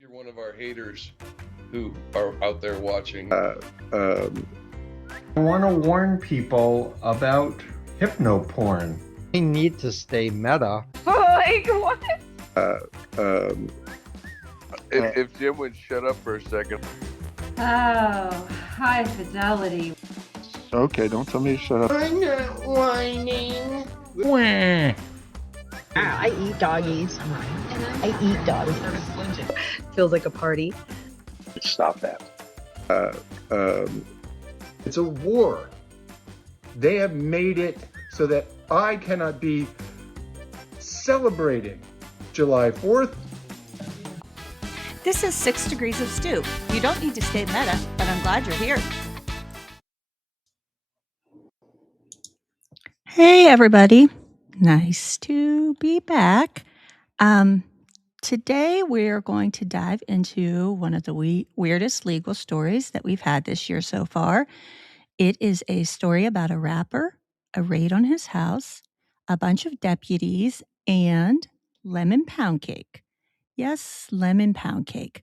You're one of our haters who are out there watching. I want to warn people about hypnoporn. I need to stay meta. Like, what? If Jim would shut up for a second. Oh, high fidelity. Okay, don't tell me to shut up. I'm not whining. I eat doggies. I eat doggies. Feels like a party. Stop that. It's a war. They have made it so that I cannot be celebrating July 4th. This is 6 Degrees of Stew. You don't need to stay meta, but I'm glad you're here. Hey, everybody. Nice to be back. Today, we're going to dive into one of the weirdest legal stories that we've had this year so far. It is a story about a rapper, a raid on his house, a bunch of deputies, and lemon pound cake. Yes, lemon pound cake.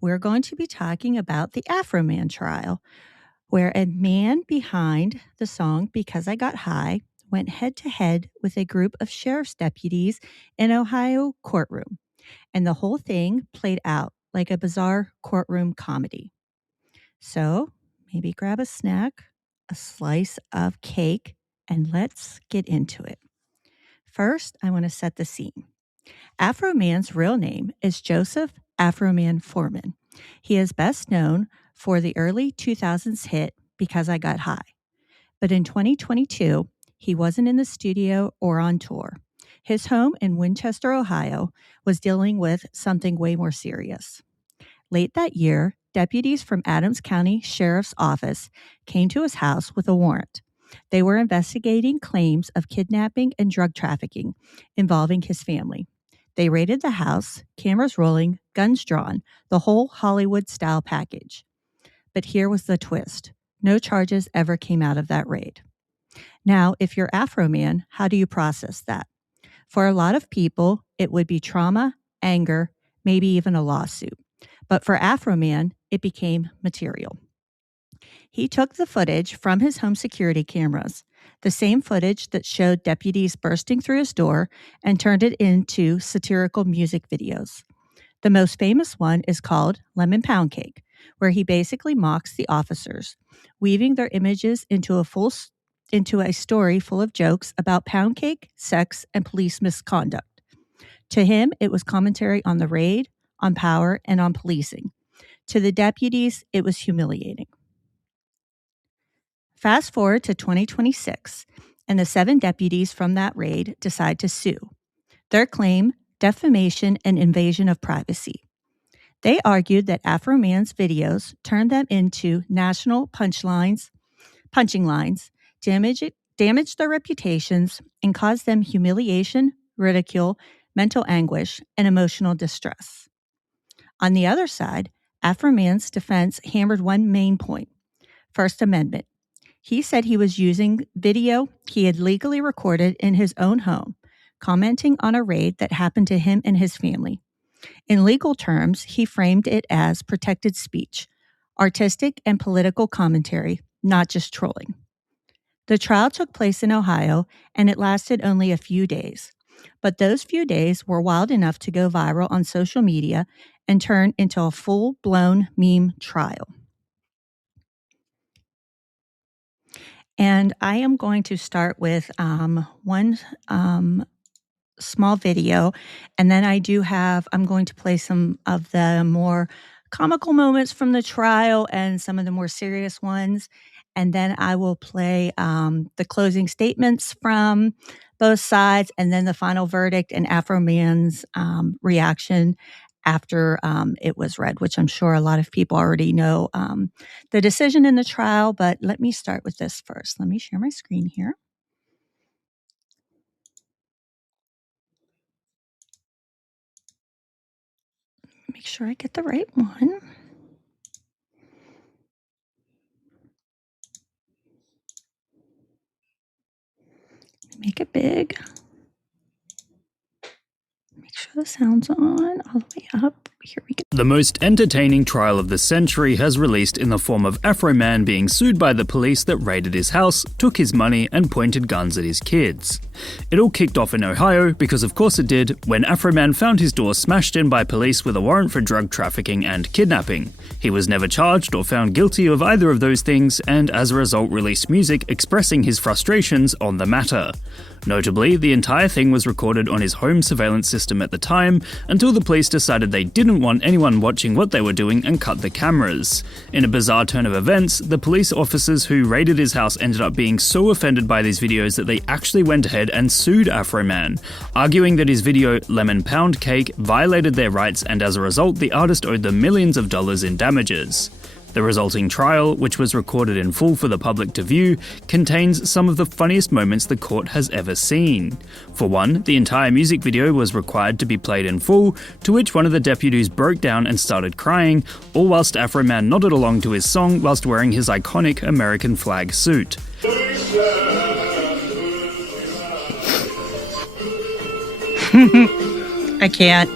We're going to be talking about the Afroman trial, where a man behind the song Because I Got High went head-to-head with a group of sheriff's deputies in Ohio courtroom, and the whole thing played out like a bizarre courtroom comedy. So maybe grab a snack, a slice of cake, and let's get into it. First, I want to set the scene. Afroman's real name is Joseph Afroman Foreman. He is best known for the early 2000s hit Because I Got High. But in 2022, he wasn't in the studio or on tour. His home in Winchester, Ohio, was dealing with something way more serious. Late that year, deputies from Adams County Sheriff's Office came to his house with a warrant. They were investigating claims of kidnapping and drug trafficking involving his family. They raided the house, cameras rolling, guns drawn, the whole Hollywood-style package. But here was the twist. No charges ever came out of that raid. Now, if you're Afroman, how do you process that? For a lot of people, it would be trauma, anger, maybe even a lawsuit. But for Afroman, it became material. He took the footage from his home security cameras, the same footage that showed deputies bursting through his door, and turned it into satirical music videos. The most famous one is called Lemon Pound Cake, where he basically mocks the officers, weaving their images into a story full of jokes about pound cake, sex, and police misconduct. To him, it was commentary on the raid, on power, and on policing. To the deputies, it was humiliating. Fast forward to 2026, and the 7 deputies from that raid decide to sue. Their claim, defamation and invasion of privacy. They argued that Afroman's videos turned them into national punching lines, damaged their reputations, and caused them humiliation, ridicule, mental anguish, and emotional distress. On the other side, Afroman's defense hammered one main point: First Amendment. He said he was using video he had legally recorded in his own home, commenting on a raid that happened to him and his family. In legal terms, he framed it as protected speech, artistic and political commentary, not just trolling. The trial took place in Ohio, and it lasted only a few days. But those few days were wild enough to go viral on social media and turn into a full-blown meme trial. And I am going to start with one small video, and then I'm going to play some of the more comical moments from the trial and some of the more serious ones. And then I will play the closing statements from both sides, and then the final verdict and Afroman's reaction after it was read, which I'm sure a lot of people already know the decision in the trial. But let me start with this first. Let me share my screen here. Make sure I get the right one. Make it big. Make sure the sound's on all the way up. Here we go. The most entertaining trial of the century has released in the form of Afroman being sued by the police that raided his house, took his money, and pointed guns at his kids. It all kicked off in Ohio, because of course it did, when Afroman found his door smashed in by police with a warrant for drug trafficking and kidnapping. He was never charged or found guilty of either of those things, and as a result released music expressing his frustrations on the matter. Notably, the entire thing was recorded on his home surveillance system at the time, until the police decided they didn't want anyone watching what they were doing and cut the cameras. In a bizarre turn of events, the police officers who raided his house ended up being so offended by these videos that they actually went ahead and sued Afroman, arguing that his video Lemon Pound Cake violated their rights, and as a result the artist owed them millions of dollars in damages. The resulting trial, which was recorded in full for the public to view, contains some of the funniest moments the court has ever seen. For one, the entire music video was required to be played in full, to which one of the deputies broke down and started crying, all whilst Afroman nodded along to his song whilst wearing his iconic American flag suit. I can't.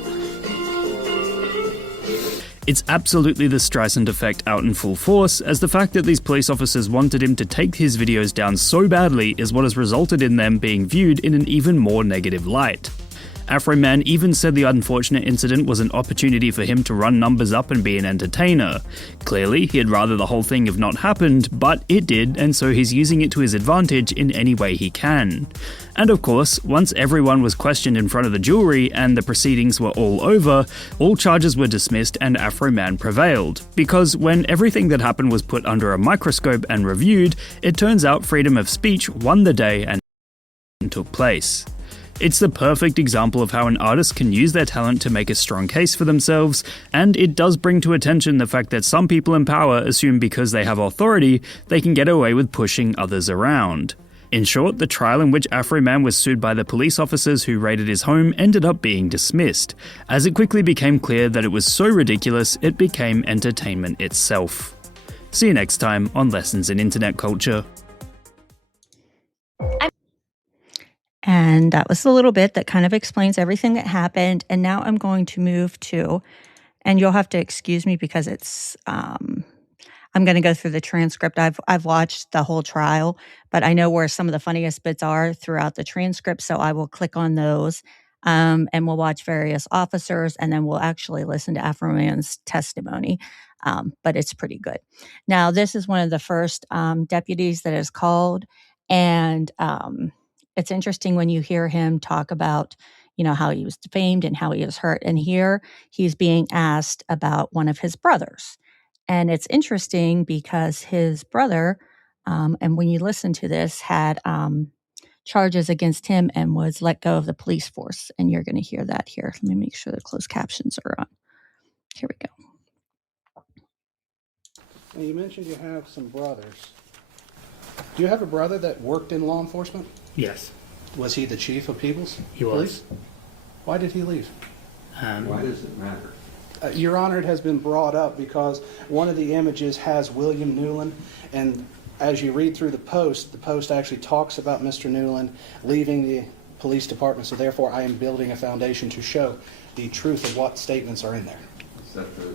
It's absolutely the Streisand effect out in full force, as the fact that these police officers wanted him to take his videos down so badly is what has resulted in them being viewed in an even more negative light. Afroman even said the unfortunate incident was an opportunity for him to run numbers up and be an entertainer. Clearly, he'd rather the whole thing have not happened, but it did, and so he's using it to his advantage in any way he can. And of course, once everyone was questioned in front of the jury and the proceedings were all over, all charges were dismissed and Afroman prevailed. Because when everything that happened was put under a microscope and reviewed, it turns out freedom of speech won the day and took place. It's the perfect example of how an artist can use their talent to make a strong case for themselves, and it does bring to attention the fact that some people in power assume because they have authority, they can get away with pushing others around. In short, the trial in which Afroman was sued by the police officers who raided his home ended up being dismissed, as it quickly became clear that it was so ridiculous it became entertainment itself. See you next time on Lessons in Internet Culture. And that was a little bit that kind of explains everything that happened. And now I'm going to move to, and you'll have to excuse me because it's, I'm going to go through the transcript. I've watched the whole trial, but I know where some of the funniest bits are throughout the transcript. So I will click on those and we'll watch various officers, and then we'll actually listen to Afroman's testimony. But it's pretty good. Now, this is one of the first deputies that is called, and it's interesting when you hear him talk about, you know, how he was defamed and how he was hurt. And here he's being asked about one of his brothers. And it's interesting because his brother, and when you listen to this, had charges against him and was let go of the police force. And you're going to hear that here. Let me make sure the closed captions are on. Here we go. Now, you mentioned you have some brothers. Do you have a brother that worked in law enforcement? Yes. Was he the chief of People's He was. Police? Why did he leave? Why does it matter? Your Honor, it has been brought up because one of the images has William Newland, and as you read through the post actually talks about Mr. Newland leaving the police department, so therefore I am building a foundation to show the truth of what statements are in there. Is that the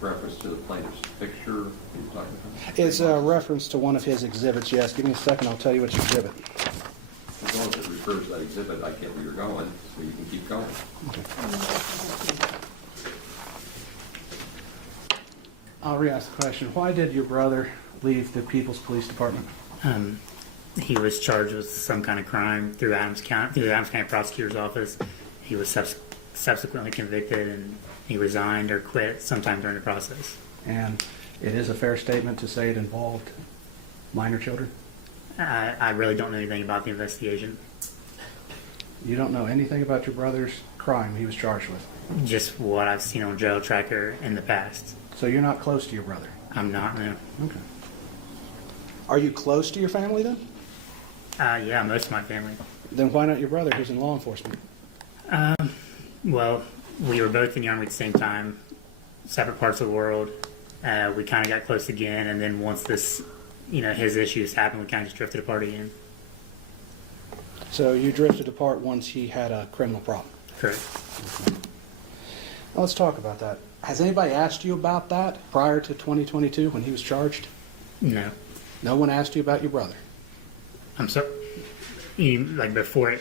reference to the plaintiff's picture you're talking about? It's a reference to one of his exhibits, yes. Give me a second, I'll tell you which exhibit. As long as it refers to that exhibit, I get where you're going, so you can keep going. Okay. I'll re-ask the question. Why did your brother leave the People's Police Department? He was charged with some kind of crime through the Adams County Prosecutor's Office. He was subsequently convicted, and he resigned or quit sometime during the process. And it is a fair statement to say it involved minor children? I really don't know anything about the investigation. You don't know anything about your brother's crime he was charged with? Just what I've seen on Jail Tracker in the past. So you're not close to your brother? I'm not, no. Okay. Are you close to your family then? Yeah, most of my family. Then why not your brother who's in law enforcement? Well, we were both in the Army at the same time, separate parts of the world. We kind of got close again, and then once this, his issues happened, we kind of just drifted apart again. So you drifted apart once he had a criminal problem? Correct. Okay. Let's talk about that. Has anybody asked you about that prior to 2022 when he was charged? No. No one asked you about your brother? I'm sorry. Like before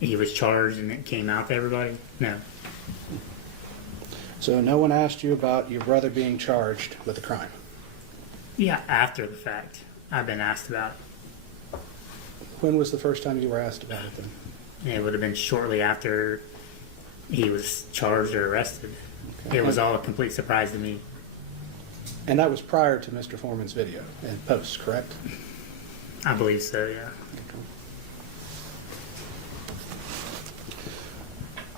he was charged and it came out to everybody? No. So no one asked you about your brother being charged with a crime? Yeah, after the fact. I've been asked about it. When was the first time you were asked about it then? It would have been shortly after he was charged or arrested. Okay. It was all a complete surprise to me. And that was prior to Mr. Foreman's video and post, correct? I believe so, yeah.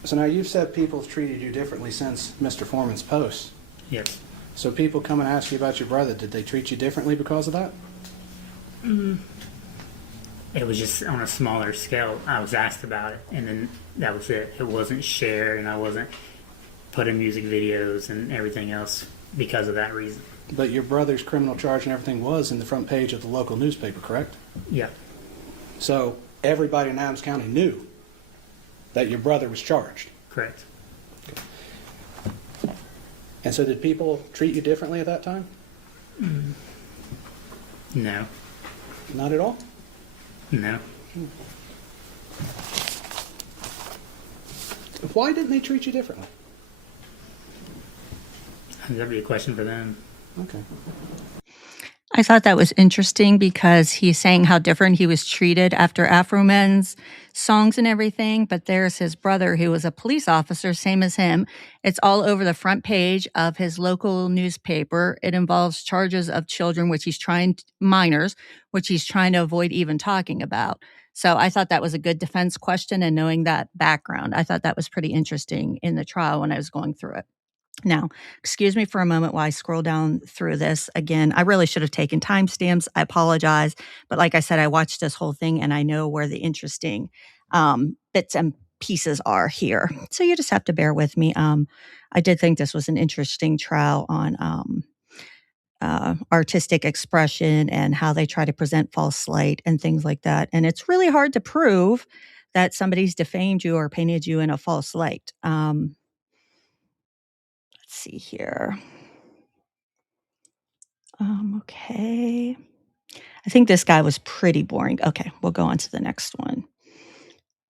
So now you've said people have treated you differently since Mr. Foreman's post. Yes. So people come and ask you about your brother. Did they treat you differently because of that? It was just on a smaller scale. I was asked about it, and then that was it. It wasn't shared, and I wasn't put in music videos and everything else because of that reason. But your brother's criminal charge and everything was in the front page of the local newspaper, correct? Yeah. So everybody in Adams County knew that your brother was charged. Correct. And so did people treat you differently at that time? No. Not at all? No. Why didn't they treat you differently? That'd be a question for them. Okay. I thought that was interesting because he's saying how different he was treated after Afroman's songs and everything. But there's his brother who was a police officer, same as him. It's all over the front page of his local newspaper. It involves charges of children, minors, which he's trying to avoid even talking about. So I thought that was a good defense question, and knowing that background, I thought that was pretty interesting in the trial when I was going through it. Now, excuse me for a moment while I scroll down through this. Again, I really should have taken timestamps. I apologize. But like I said, I watched this whole thing and I know where the interesting bits and pieces are here. So you just have to bear with me. I did think this was an interesting trial on artistic expression and how they try to present false light and things like that. And it's really hard to prove that somebody's defamed you or painted you in a false light. Let's see here. Okay. I think this guy was pretty boring. Okay, we'll go on to the next one.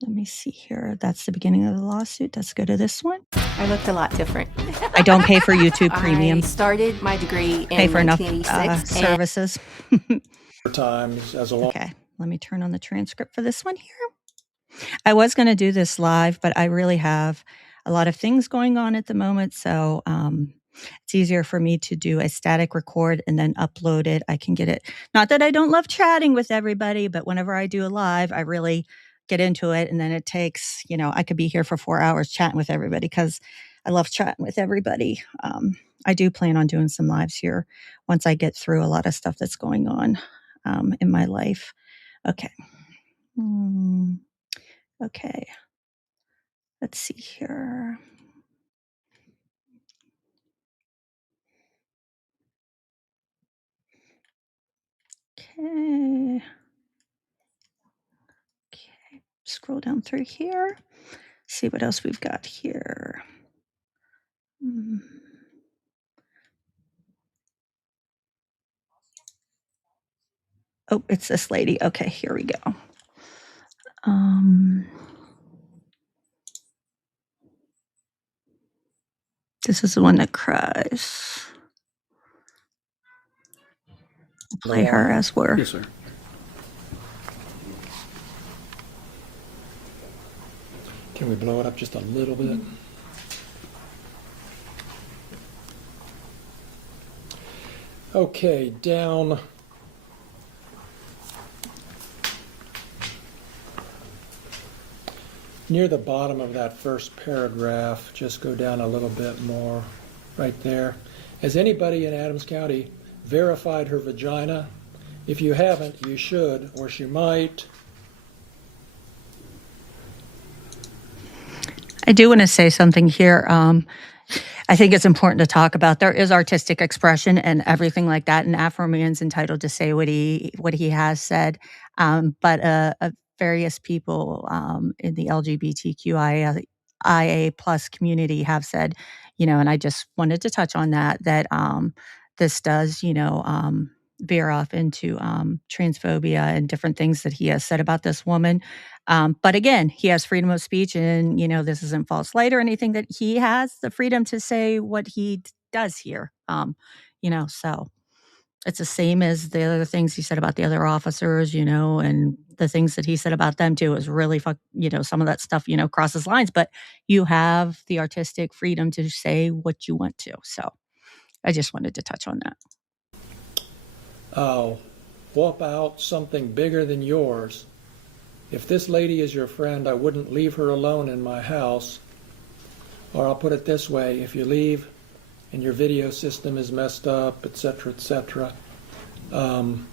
Let me see here. That's the beginning of the lawsuit. Let's go to this one. I looked a lot different. I don't pay for YouTube Premium. I started my degree in Pay for enough 1986. services. Times as a law. Okay, let me turn on the transcript for this one here. I was going to do this live, but I really have a lot of things going on at the moment. So it's easier for me to do a static record and then upload it. I can get it. Not that I don't love chatting with everybody, but whenever I do a live, I really get into it. And then it takes, I could be here for 4 hours chatting with everybody because I love chatting with everybody. I do plan on doing some lives here once I get through a lot of stuff that's going on in my life. Okay. Okay. Let's see here. Okay. Okay. Scroll down through here. See what else we've got here. Oh, it's this lady. Okay, here we go. This is the one that cries. I'll play her as we're. Yes, sir. Can we blow it up just a little bit? Okay, down. Near the bottom of that first paragraph, just go down a little bit more, right there. Has anybody in Adams County verified her vagina? If you haven't, you should, or she might. I do want to say something here. I think it's important to talk about. There is artistic expression and everything like that, and Afroman's entitled to say what he has said. But various people in the LGBTQIA IA plus community have said, and I just wanted to touch on that this does, veer off into transphobia and different things that he has said about this woman. But again, he has freedom of speech, and this isn't false light or anything. That he has the freedom to say what he does here. So it's the same as the other things he said about the other officers, and the things that he said about them too is really some of that stuff, crosses lines. But you have the artistic freedom to say what you want to. So I just wanted to touch on that. I'll whoop out something bigger than yours. If this lady is your friend, I wouldn't leave her alone in my house. Or I'll put it this way, if you leave and your video system is messed up, etc., etc. And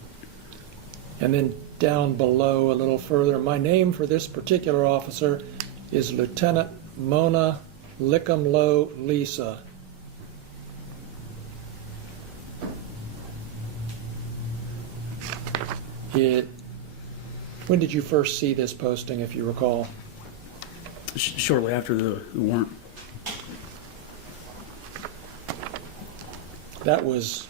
then down below a little further, my name for this particular officer is Lieutenant Mona Lickamlow Lisa. When did you first see this posting, if you recall? Shortly after the warrant. That was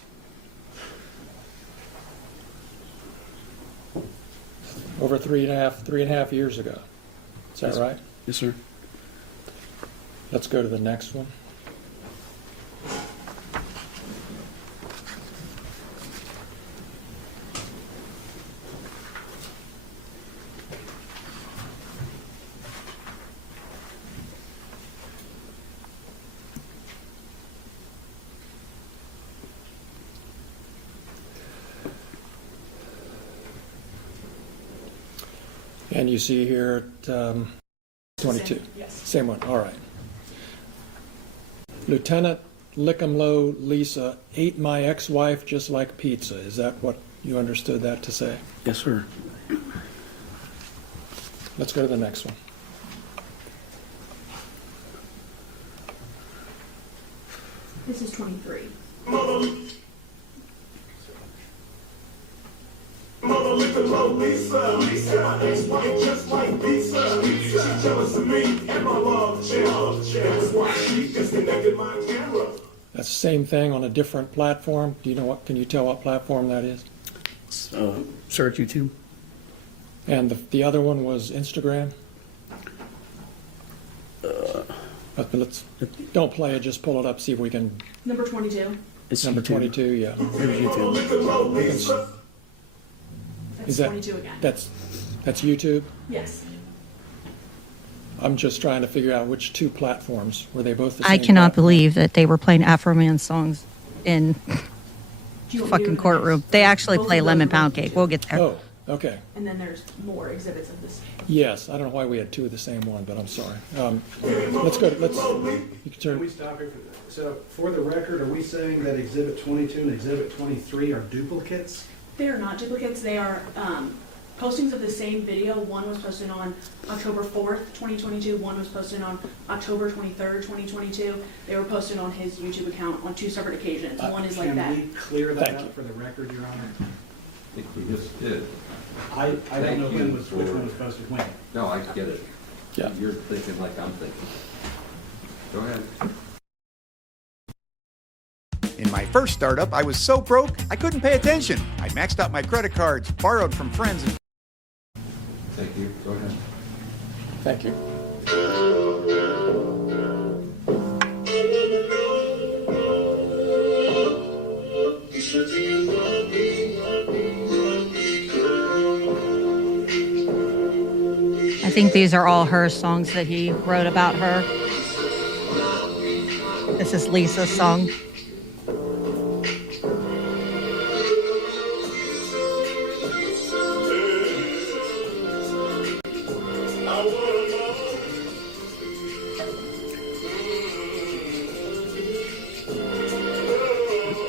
over three and a half years ago. Is that right? Yes, sir. Let's go to the next one. And you see here at 22. Yes. Same one. All right. Lieutenant Lickamlow Lisa ate my ex-wife just like pizza. Is that what you understood that to say? Yes, sir. Let's go to the next one. This is 23. That's the same thing on a different platform. Do you know what? Can you tell what platform that is? Search YouTube. And the other one was Instagram. But let's don't play it. Just pull it up. See if we can. Number 22. It's number YouTube. 22. Yeah. There's YouTube. That's 22 again. That's YouTube. Yes. I'm just trying to figure out which two platforms were they both the same. I cannot platform? believe that they were playing Afroman songs in fucking courtroom. They actually play Lemon Pound Cake. We'll get there. Oh, okay. And then there's more exhibits of this. Yes, I don't know why we had two of the same one, but I'm sorry. Let's go. You can Can turn. we stop here? So, for the record, are we saying that Exhibit 22 and Exhibit 23 are duplicates? They are not duplicates. They are postings of the same video. One was posted on October 4th, 2022. One was posted on October 23rd, 2022. They were posted on his YouTube account on two separate occasions. One is like that. Can we clear that Thank up you. for the record, Your Honor? I think we just did. I don't know which one was posted when. No, I get it. Yeah. You're thinking like I'm thinking. Go ahead. In my first startup, I was so broke, I couldn't pay attention. I maxed out my credit cards, borrowed from friends, and... Thank you. Go ahead. Thank you. I think these are all her songs that he wrote about her. This is Lisa's song.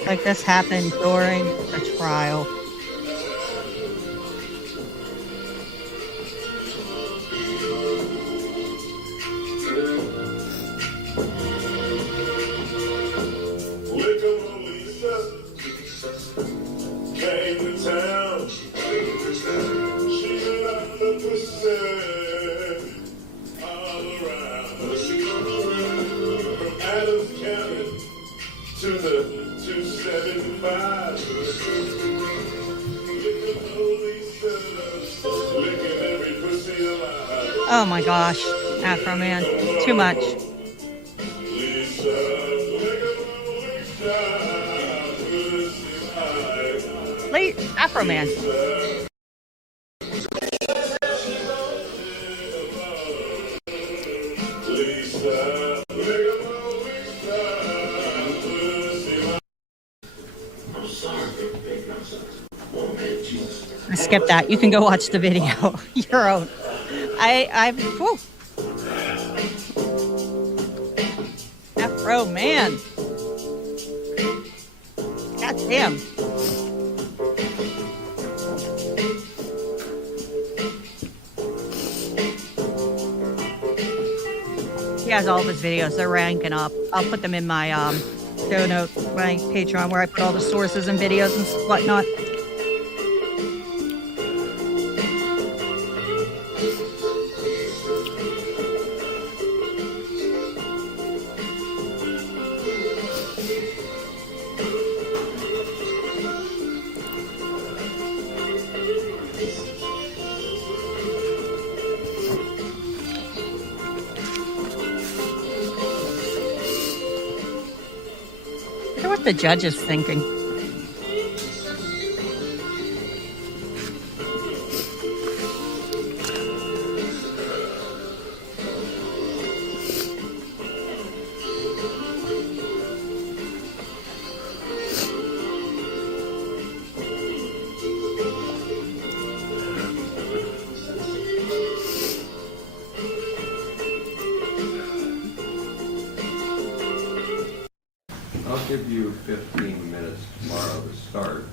Like this happened during the trial. Oh my gosh, Afroman, too much. Late Afroman. I skipped that. You can go watch the video. Your own. Whew. Afroman. God damn. He has all of his videos. They're ranking up. I'll put them in my show note, my Patreon, where I put all the sources and videos and whatnot. I wonder what the judge is thinking. I'll give you 15 minutes tomorrow to start.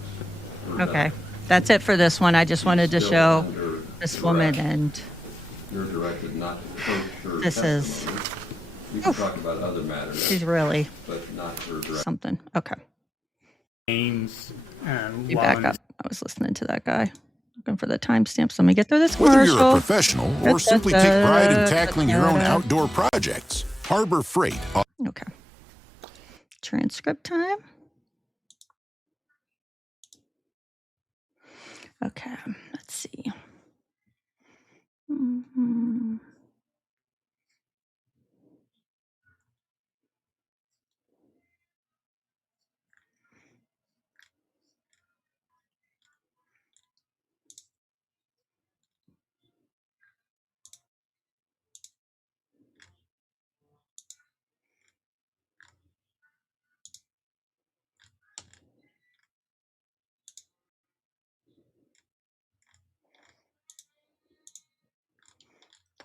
Okay, that's it for this one. I just wanted to show this woman, and You're directed not to post your this is. testimony. You can talk about other matters. She's really but not her direct. something. Okay. Names. You back up. I was listening to that guy. Looking for the timestamps. Let me get through this Whether commercial. you're a professional or simply take pride in tackling your own outdoor projects, Harbor Freight. Okay. Transcript time. Okay, let's see.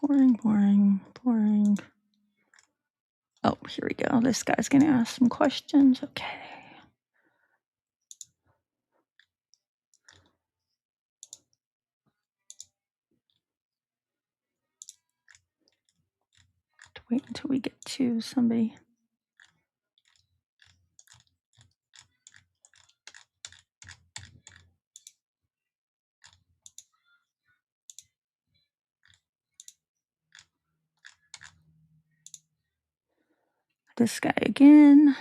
Pouring. Oh, here we go. This guy's going to ask some questions. Okay. Wait until we get to somebody. This guy again.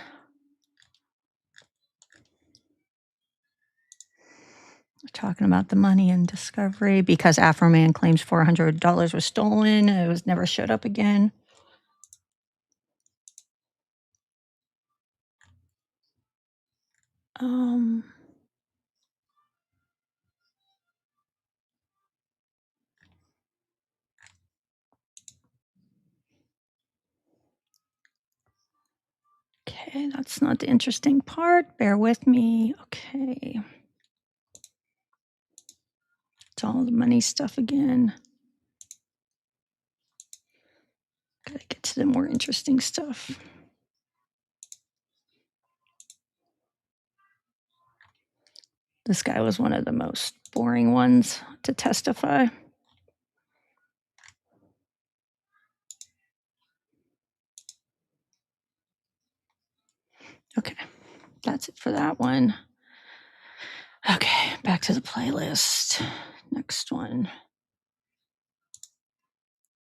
We're talking about the money in discovery because Afroman claims $400 was stolen. It was never showed up again. Okay, that's not the interesting part. Bear with me. Okay. It's all the money stuff again. Gotta get to the more interesting stuff. This guy was one of the most boring ones to testify. Okay, that's it for that one. Okay, back to the playlist. Next one.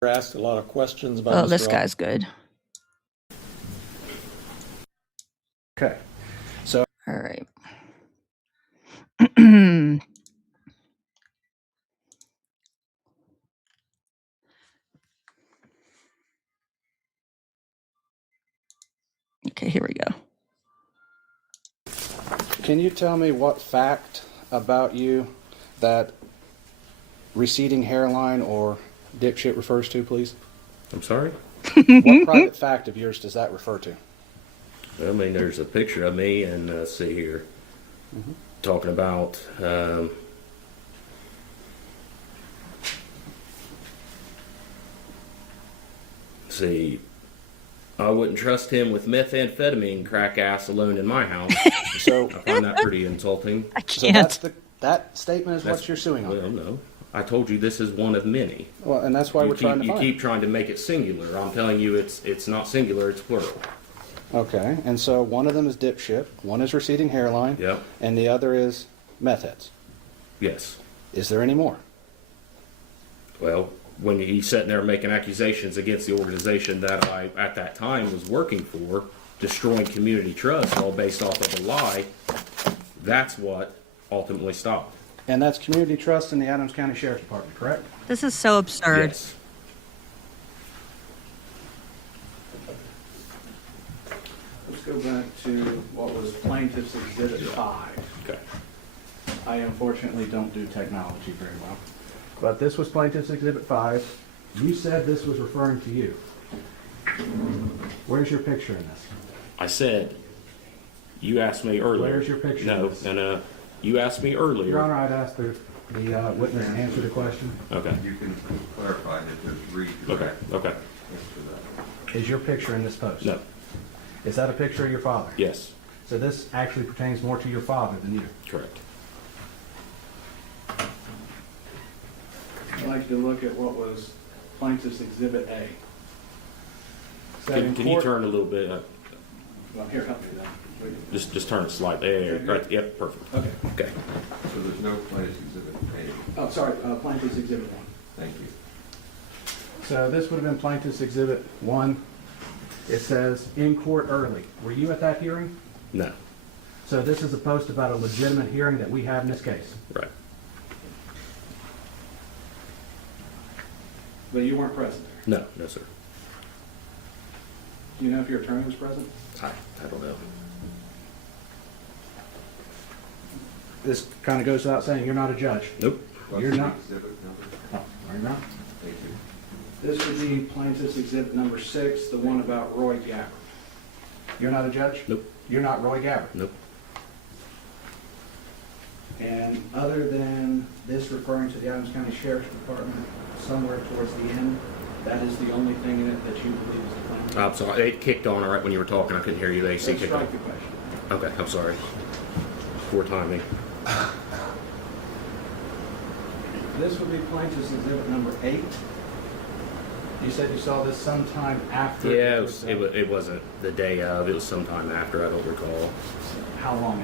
Asked a lot of questions about. Oh, this guy's good. Okay, so all right. Okay, here we go. Can you tell me what fact about you that receding hairline or dipshit refers to, please? I'm sorry? What private fact of yours does that refer to? I mean, there's a picture of me, and let's see here. Talking about, see, I wouldn't trust him with methamphetamine crack ass alone in my house. So I find that pretty insulting. I So can't. that statement is what you're suing on. Well, no. I told you this is one of many. Well, and that's why we're trying to You find. keep trying to make it singular. I'm telling you it's not singular, it's plural. Okay, and so one of them is dipshit, one is receding hairline, Yep. and the other is meth heads. Yes. Is there any more? Well, when he's sitting there making accusations against the organization that I, at that time, was working for, destroying community trust, all based off of a lie, that's what ultimately stopped. And that's community trust in the Adams County Sheriff's Department, correct? This is so absurd. Yes. Let's go back to what was Plaintiff's Exhibit 5. Okay. I unfortunately don't do technology very well. But this was Plaintiff's Exhibit 5. You said this was referring to you. Where's your picture in this? I said, you asked me earlier. Where's your picture? No, of this? and you asked me earlier. Your Honor, I'd ask the witness to answer the question. Okay. You can clarify that there's Okay. Okay. Is your picture in this post? No. Is that a picture of your father? Yes. So this actually pertains more to your father than you? Correct. I'd like to look at what was Plaintiff's Exhibit A. Can you turn a little bit? Well, here, help me then. Just turn it slightly. There. Right. Yep. Perfect. Okay. Okay. So there's no Plaintiff's Exhibit A. Oh, sorry, Plaintiff's Exhibit 1. Thank you. So this would have been Plaintiff's Exhibit 1. It says, in court early. Were you at that hearing? No. So this is a post about a legitimate hearing that we have in this case. Right. But you weren't present there. No. No, sir. Do you know if your attorney was present? I don't know. This kind of goes without saying, you're not a judge. Nope. You're not. Exhibit number? Oh, are you not? Thank you. This would be Plaintiff's Exhibit number 6, the one about Roy Gabbard. You're not a judge? Nope. You're not Roy Gabbard? Nope. And other than this referring to the Adams County Sheriff's Department, somewhere towards the end, that is the only thing in it that you believe is the claim? I'm sorry. It kicked on right when you were talking. I couldn't hear you. The AC Let's kicked on. strike the question. Okay. I'm sorry. Poor timing. This would be Plaintiff's Exhibit number 8. You said you saw this sometime after? Yeah, it wasn't the day of. It was sometime after. I don't recall. How long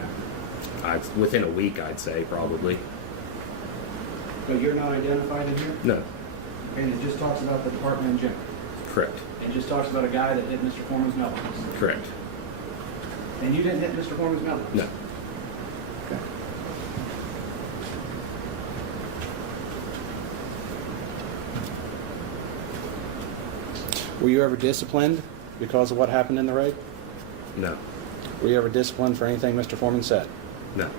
after? Within a week, I'd say, probably. But you're not identified in here? No. And it just talks about the department in general? Correct. It just talks about a guy that hit Mr. Foreman's mailbox? Correct. And you didn't hit Mr. Foreman's mailbox? No. Okay. Were you ever disciplined because of what happened in the raid? No. Were you ever disciplined for anything Mr. Foreman said? No.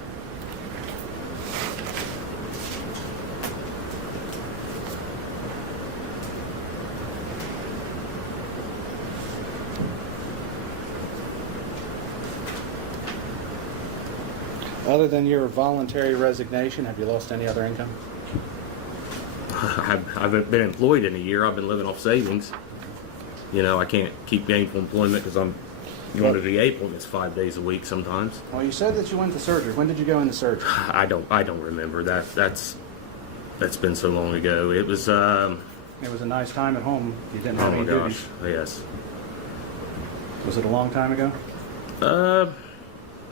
Other than your voluntary resignation, have you lost any other income? I've been employed in a year. I've been living off savings. You know, I can't keep gainful employment because I'm going to VA appointments 5 days a week sometimes. Well, you said that you went to surgery. When did you go into surgery? I don't remember that. That's been so long ago. It was. It was a nice time at home. You didn't have Oh any my gosh. duties. Yes. Was it a long time ago?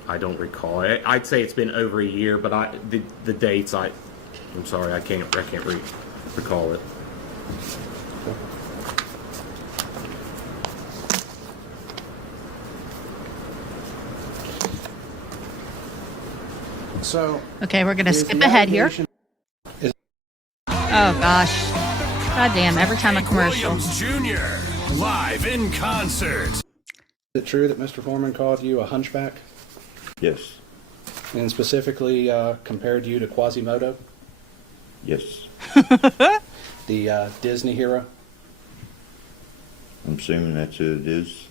I don't recall. I'd say it's been over a year, but the dates I'm sorry, I can't recall it. So. Okay, we're going to skip ahead here. Oh, gosh. God damn, every time a commercial. Williams Jr. live in concert. Is it true that Mr. Foreman called you a hunchback? Yes. And specifically compared you to Quasimodo, Yes. the Disney hero? I'm assuming that's who it is.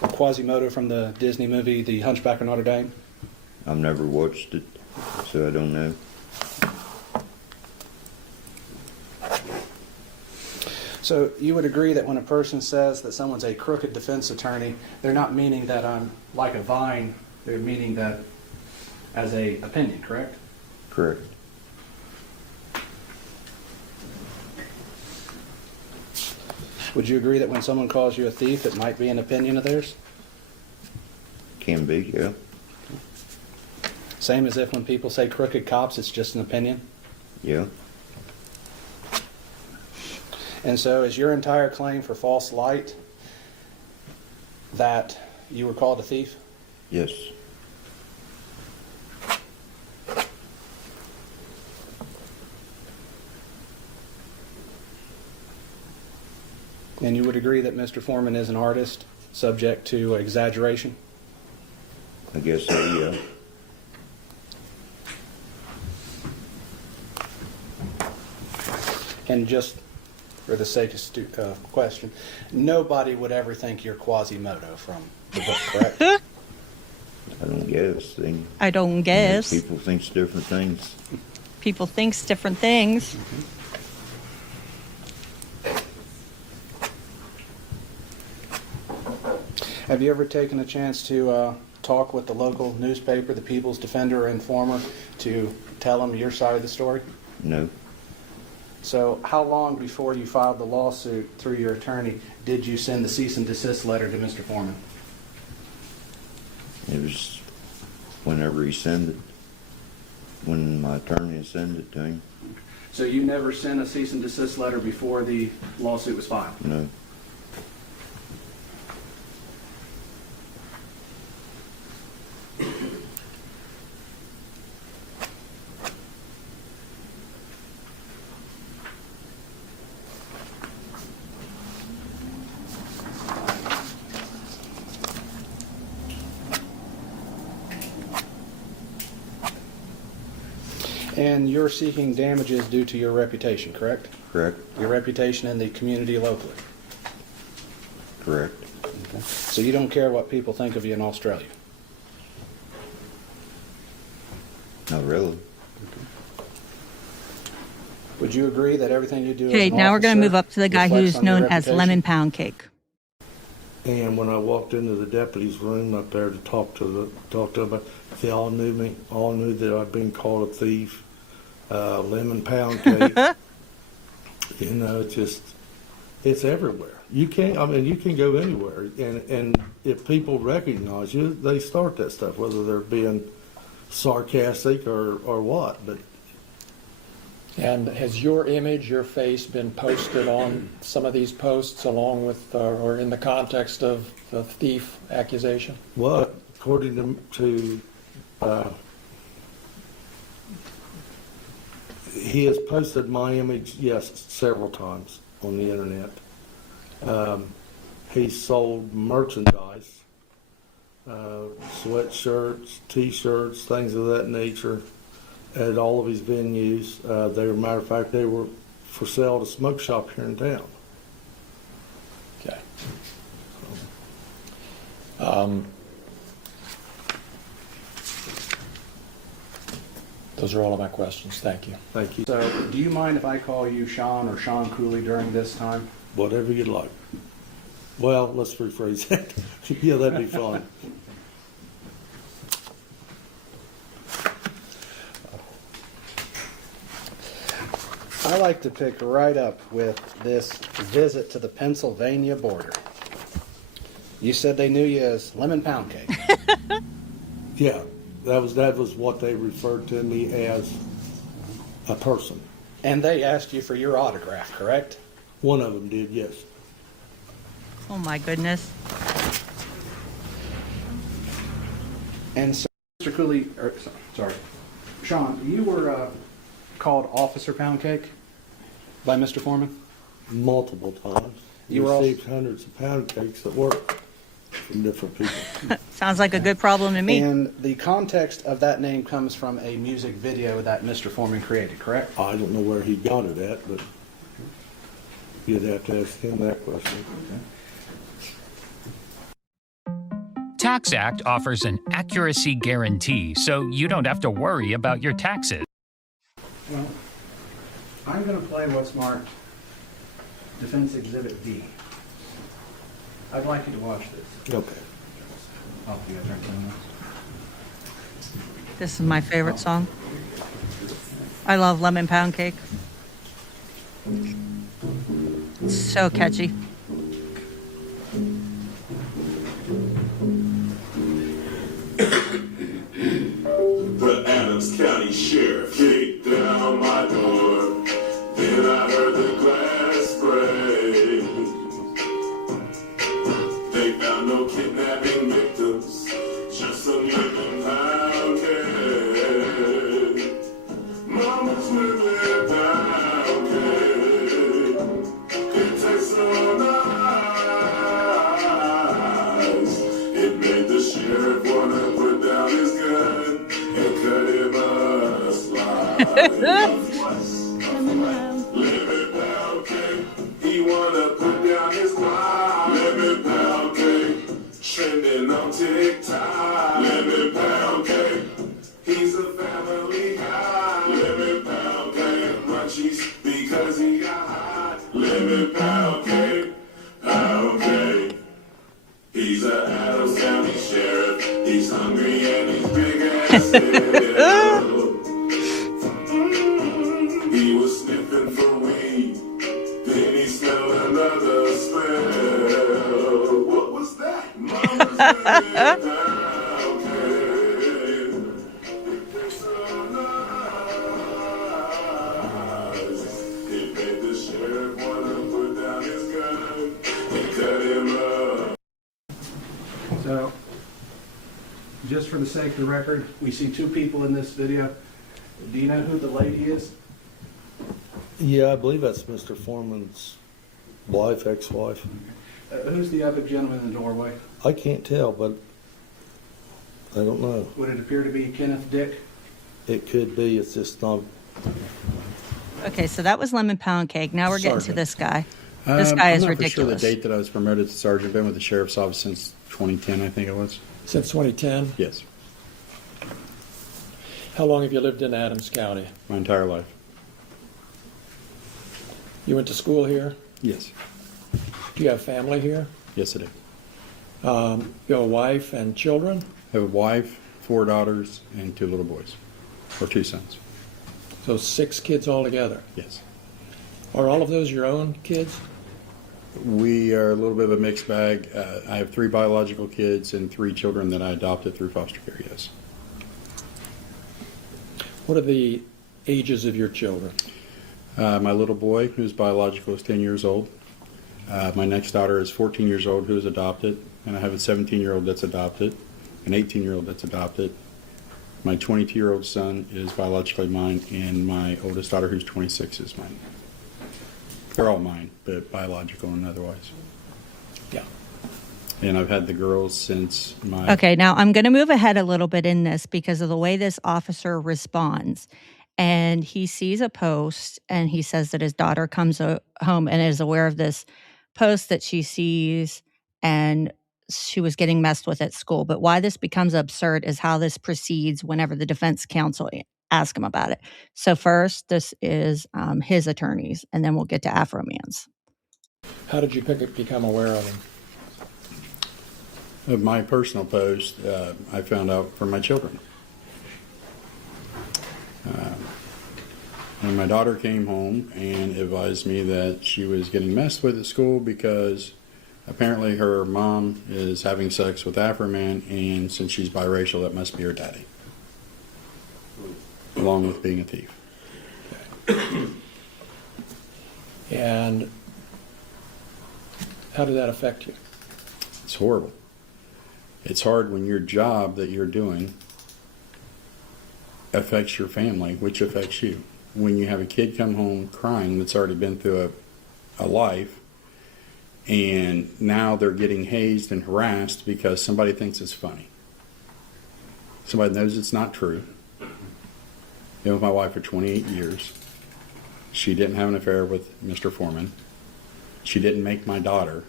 Quasimodo from the Disney movie The Hunchback of Notre Dame? I've never watched it, so I don't know. So you would agree that when a person says that someone's a crooked defense attorney, they're not meaning that I'm like a vine, they're meaning that as a opinion, correct? Correct. Would you agree that when someone calls you a thief, it might be an opinion of theirs? Can be, yeah. Same as if when people say crooked cops, it's just an opinion? Yeah. And so is your entire claim for false light that you were called a thief? Yes. And you would agree that Mr. Foreman is an artist subject to exaggeration? I guess so, yeah. And just for the sake of question, nobody would ever think you're Quasimodo from the book, correct? I don't guess. I don't guess. People think different things. People thinks different things. Have you ever taken a chance to talk with the local newspaper, the People's Defender or Informer, to tell them your side of the story? No. So how long before you filed the lawsuit through your attorney did you send the cease and desist letter to Mr. Foreman? It was whenever he sent it. When my attorney sent it to him. So you never sent a cease and desist letter before the lawsuit was filed? No. And you're seeking damages due to your reputation, correct? Correct. Your reputation in the community locally? Correct. Okay. So you don't care what people think of you in Australia? Not really. Would you agree that everything you do Okay, as an now we're going to officer move up to the guy reflects who's on your known as reputation? Lemon Pound Cake. And when I walked into the deputy's room up there to talk to them, they all knew me, all knew that I'd been called a thief, lemon pound cake. You know, it's everywhere. You can go anywhere, and if people recognize you, they start that stuff, whether they're being sarcastic or what. But And has your image, your face been posted on some of these posts along with or in the context of the thief accusation? what, according to he has posted my image, yes, several times on the internet. He's sold merchandise, sweatshirts, T-shirts, things of that nature, at all of his venues. Matter of fact, they were for sale at a smoke shop here in town. Okay. Those are all of my questions. Thank you. Thank you. So do you mind if I call you Sean or Sean Cooley during this time? Whatever you'd like. Well, let's rephrase that. Yeah, that'd be fine. I like to pick right up with this visit to the Pennsylvania border. You said they knew you as Lemon Pound Cake. Yeah, that was what they referred to me as, a person. And they asked you for your autograph, correct? One of them did, yes. Oh my goodness. And so, Mr. Cooley, sorry, Sean, you were called Officer Pound Cake by Mr. Foreman? Multiple times. You were received hundreds of pound cakes at work. from different people. Sounds like a good problem to me. And the context of that name comes from a music video that Mr. Foreman created, correct? I don't know where he got it at, but you'd have to ask him that question. TaxAct offers an accuracy guarantee, so you don't have to worry about your taxes. Well, I'm going to play what's marked Defense Exhibit B. I'd like you to watch this. Okay. Oh, you guys aren't doing this? This is my favorite song. I love Lemon Pound Cake. It's so catchy. The Adams County Sheriff kicked down my door. Then I heard the glass break. They found no kidnapping victims, just a living pound cake. Mama's living pound cake. It tastes so nice. It made the sheriff wanna put down his gun and cut him a slice. Lemon pound cake. He wanna put down his life. Lemon pound cake. Trending on TikTok. Lemon pound cake. He's a family guy. Lemon pound cake. Munchies because he got hot. Lemon pound cake. Pound cake. He's a Adams County Sheriff. He's hungry and he's big as hell. He was sniffing for weed. Then he smelled another smell. What was that? Mama's pound cake. It tastes so nice. It made the sheriff wanna put down his gun and cut him up. So, just for the sake of the record, we see two people in this video. Do you know who the lady is? Yeah, I believe that's Mr. Foreman's wife, ex-wife. Who's the other gentleman in the doorway? I can't tell, but I don't know. Would it appear to be Kenneth Dick? It could be. It's just not. Okay, so that was Lemon Pound Cake. Now we're getting to Sergeant. this guy. This guy is I'm not ridiculous. for sure the date that I was promoted to sergeant. Been with the sheriff's office since 2010, I think it was. Since 2010? Yes, How long have you lived in Adams County? my entire life. You went to school here? Yes, Do you have family here? yes, I do. You have a wife and children? I have a wife, 4 daughters, and 2 little boys, or 2 sons. So 6 kids altogether. Yes, Are all of those your own kids? we are a little bit of a mixed bag. I have 3 biological kids and 3 children that I adopted through foster care. Yes. What are the ages of your children? My little boy, who's biological, is 10 years old. My next daughter is 14 years old, who is adopted, and I have a 17-year-old that's adopted, an 18-year-old that's adopted. My 22-year-old son is biologically mine, and my oldest daughter, who's 26, is mine. They're all mine, but biological and otherwise. Yeah. And I've had the girls since my... Okay, now I'm going to move ahead a little bit in this because of the way this officer responds. And he sees a post and he says that his daughter comes home and is aware of this post that she sees and she was getting messed with at school. But why this becomes absurd is how this proceeds whenever the defense counsel ask him about it. So first, this is his attorneys, and then we'll get to Afroman's. How did you become aware of him? Of my personal post, I found out from my children. When my daughter came home and advised me that she was getting messed with at school because apparently her mom is having sex with Afroman, and since she's biracial, that must be her daddy, along with being a thief. And how did that affect you? It's horrible. It's hard when your job that you're doing affects your family, which affects you. When you have a kid come home crying that's already been through a life, And now they're getting hazed and harassed because somebody thinks it's funny. Somebody knows it's not true. Been with my wife for 28 years. She didn't have an affair with Mr. Foreman. She didn't make my daughter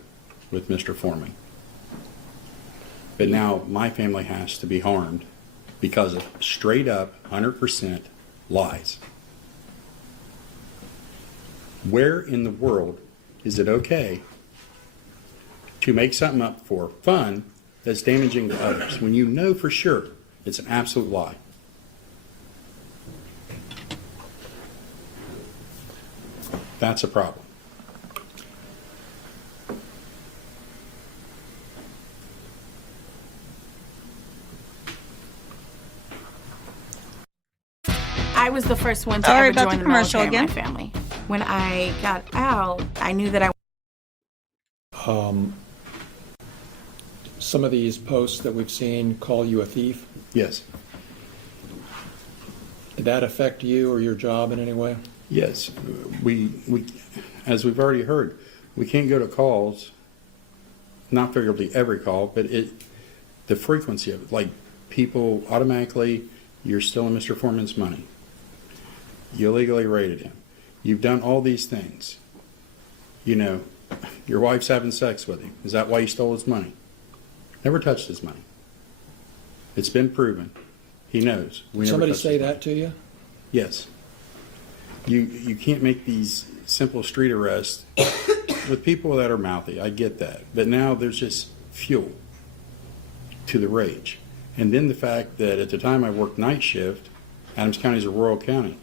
with Mr. Foreman. But now my family has to be harmed because of straight up 100% lies. Where in the world is it okay to make something up for fun that's damaging to others when you know for sure it's an absolute lie? That's a problem. I was the first one to Sorry ever about join the the commercial military in my again. family. When I got out, I knew that I Some of these posts that we've seen call you a thief. Yes. Did that affect you or your job in any way? Yes. We as we've already heard, we can't go to calls, not figuratively every call, but the frequency of it. Like people automatically, you're stealing Mr. Foreman's money. You illegally raided him. You've done all these things. You know, your wife's having sex with him. Is that why you stole his money? Never touched his money. It's been proven. He knows. Did somebody say that to you? Yes. You can't make these simple street arrests with people that are mouthy. I get that. But now there's just fuel to the rage. And then the fact that at the time I worked night shift, Adams County is a rural county.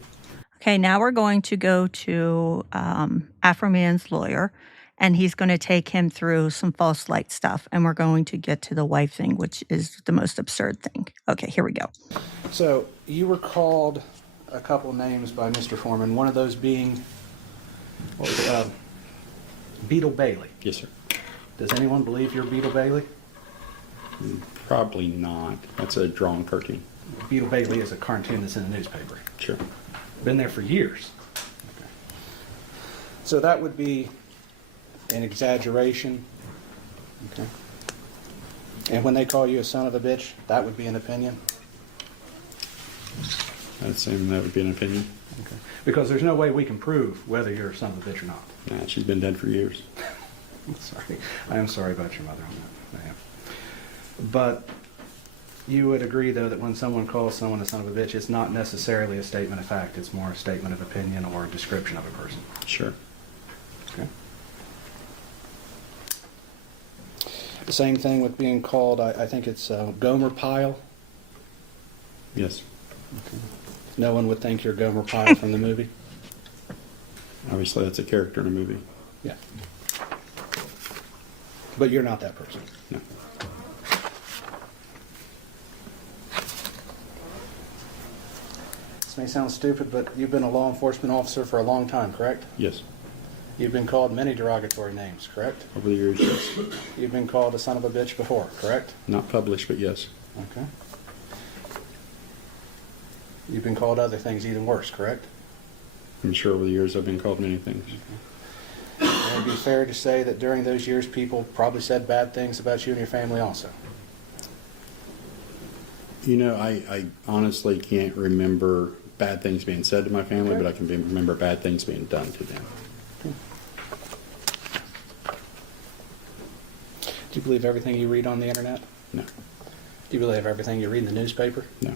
Okay, now we're going to go to Afroman's lawyer, and he's going to take him through some false light stuff, and we're going to get to the wife thing, which is the most absurd thing. Okay, here we go. So you were called a couple names by Mr. Foreman, one of those being what was it, Beetle Bailey. Yes, sir. Does anyone believe you're Beetle Bailey? Probably not. That's a drawn cartoon. Beetle Bailey is a cartoon that's in the newspaper. Sure. Been there for years. Okay. So that would be an exaggeration. Okay. And when they call you a son of a bitch, that would be an opinion. I'd assume that would be an opinion. Okay. Because there's no way we can prove whether you're a son of a bitch or not. Nah, she's been dead for years. I'm sorry. I am sorry about your mother on that. I am. But you would agree, though, that when someone calls someone a son of a bitch, it's not necessarily a statement of fact. It's more a statement of opinion or a description of a person. Sure. Okay. The same thing with being called, I think it's Gomer Pyle. Yes. Okay. No one would think you're Gomer Pyle from the movie? Obviously, that's a character in a movie. Yeah. But you're not that person. No. This may sound stupid, but you've been a law enforcement officer for a long time, correct? Yes. You've been called many derogatory names, correct? Over the years, yes. You've been called a son of a bitch before, correct? Not published, but yes. Okay. You've been called other things even worse, correct? I'm sure over the years I've been called many things. Okay. It would be fair to say that during those years people probably said bad things about you and your family also. You know, I honestly can't remember bad things being said to my family, Okay. but I can remember bad things being done to them. Do you believe everything you read on the internet? No. Do you believe everything you read in the newspaper? No.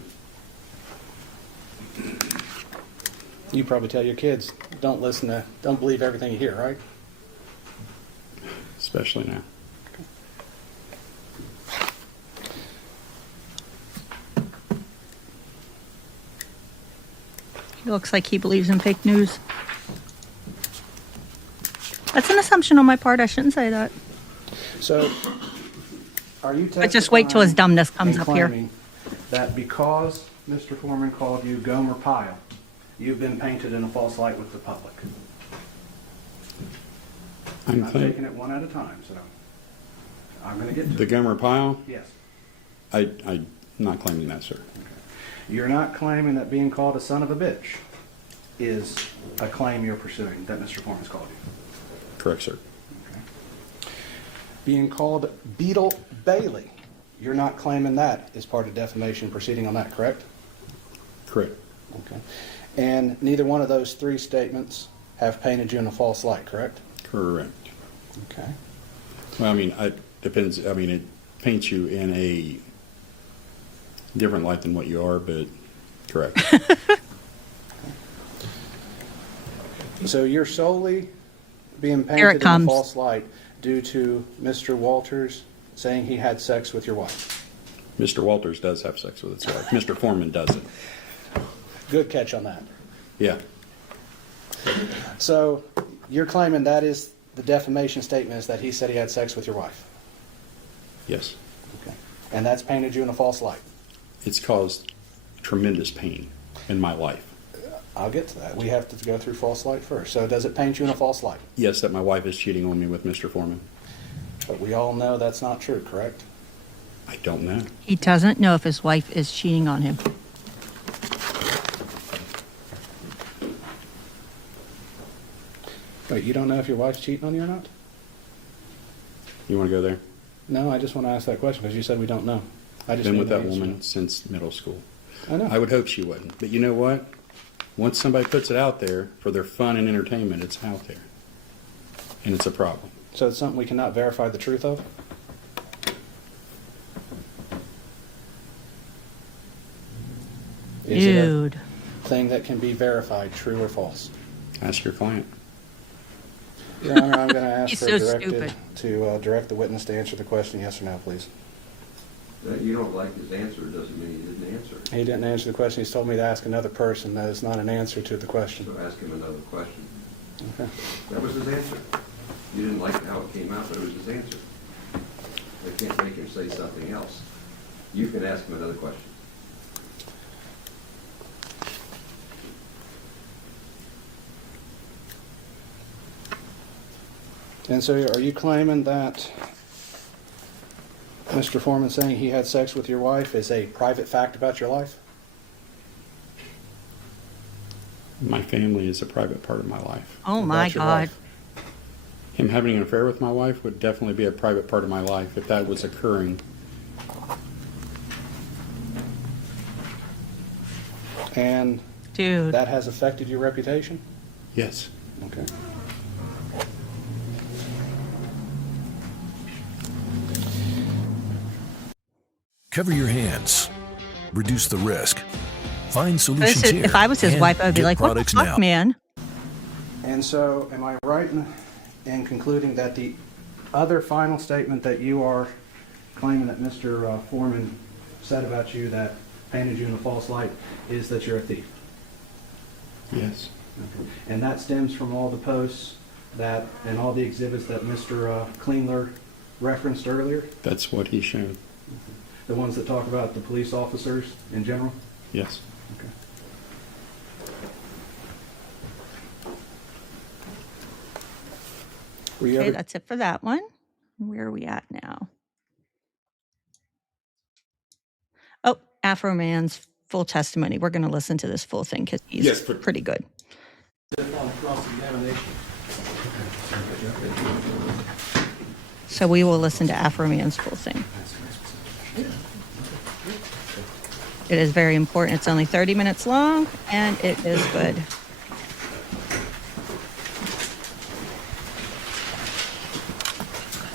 You probably tell your kids, don't believe everything you hear, right? Especially now. He looks like he believes in fake news. That's an assumption on my part. I shouldn't say that. So, are you But just wait till his dumbness comes and up here. claiming that because Mr. Foreman called you Gomer Pyle, you've been painted in a false light with the public? I'm not taking it one at a time, so I'm going to get to The it. Gomer Pyle? Yes. I'm not claiming that, sir. You're not claiming that being called a son of a bitch is a claim you're pursuing that Mr. Foreman's called you? Correct, sir. being called Beetle Bailey. You're not claiming that is part of defamation proceeding on that, correct? Correct. Okay. And neither one of those three statements have painted you in a false light, correct? Correct. Okay. Well, I mean, it depends. I mean, it paints you in a different light than what you are, but correct. So you're solely being Here it painted in a comes. false light due to Mr. Walters saying he had sex with your wife. Mr. Walters does have sex with his wife. Mr. Foreman doesn't. Good catch on that. Yeah. So you're claiming that is the defamation statement, is that he said he had sex with your wife. Yes. Okay. And that's painted you in a false light. It's caused tremendous pain in my life. I'll get to that. We have to go through false light first. So does it paint you in a false light? Yes, that my wife is cheating on me with Mr. Foreman. But we all know that's not true, correct? I don't know. He doesn't know if his wife is cheating on him. Wait, you don't know if your wife's cheating on you or not? You want to go there? No, I just want to ask that question because you said we don't know. I just Been need with the that answer. woman since middle school. I know. I would hope she wouldn't. But you know what? Once somebody puts it out there for their fun and entertainment, it's out there. And it's a problem. So it's something we cannot verify the truth of? Is Dude. it a thing that can be verified, true or false? Ask your client. Your Honor, I'm going to ask He's for so a directive stupid. to direct the witness to answer the question, yes or no, please. That you don't like his answer doesn't mean he didn't answer it. He didn't answer the question. He's told me to ask another person. That is not an answer to the question. So ask him another question. Okay. That was his answer. You didn't like how it came out, but it was his answer. They can't make him say something else. You can ask him another question. And so are you claiming that Mr. Foreman saying he had sex with your wife is a private fact about your life? My family is a private part of my life. Oh my About your God. wife. Him having an affair with my wife would definitely be a private part of my life if that was occurring. And Dude. that has affected your reputation? Yes. Okay. Cover your hands. Reduce the risk. Find solutions This is- here. if I was his and wife, I would be get like, what the products fuck, now. man? And so am I right in concluding that the other final statement that you are claiming that Mr. Foreman said about you that painted you in a false light is that you're a thief? Yes. Okay. And that stems from all the posts that and all the exhibits that Mr. Klingler referenced earlier? That's what he showed. The ones that talk about the police officers in general? Yes. Okay. Were you Okay, ever, that's it for that one. Where are we at now? Oh, Afroman's full testimony. We're going to listen to this full thing because he's Yes, pretty good. on cross-examination? So we will listen to Afroman's full thing. It is very important. It's only 30 minutes long, and it is good.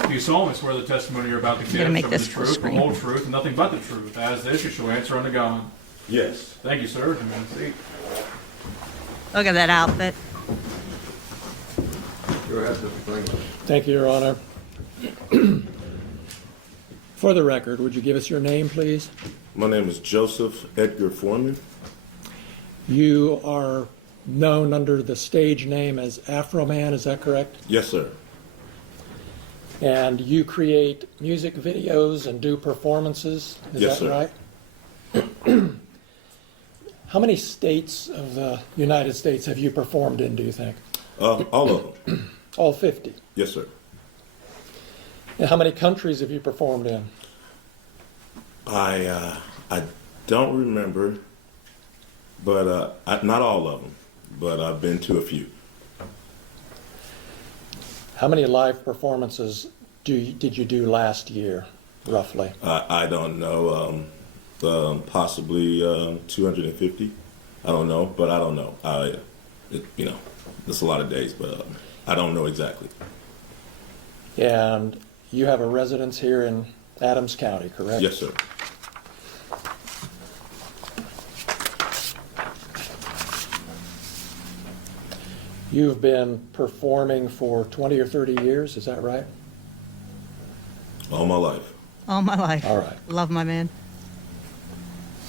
Do you solemnly swear the testimony you're about to I'm give gonna make shall be this the full truth, the screen. whole truth, and nothing but the truth? As this, you shall answer unto God. Yes. Thank you, sir. You may seat. Look at that outfit. Go ahead, Mr. Klingler. Thank you, Your Honor. For the record, would you give us your name, please? My name is Joseph Edgar Foreman. You are known under the stage name as Afroman, is that correct? Yes, sir. And you create music videos and do performances, is Yes, that sir. right? How many states of the United States have you performed in, do you think? All of them. All 50. Yes, sir. And how many countries have you performed in? I don't remember, but not all of them, but I've been to a few. How many live performances did you do last year, roughly? I don't know. Possibly 250. I don't know, but I don't know. It's a lot of days, but I don't know exactly. And you have a residence here in Adams County, correct? Yes, sir. You've been performing for 20 or 30 years, is that right? All my life. All my life. All right. Love my man.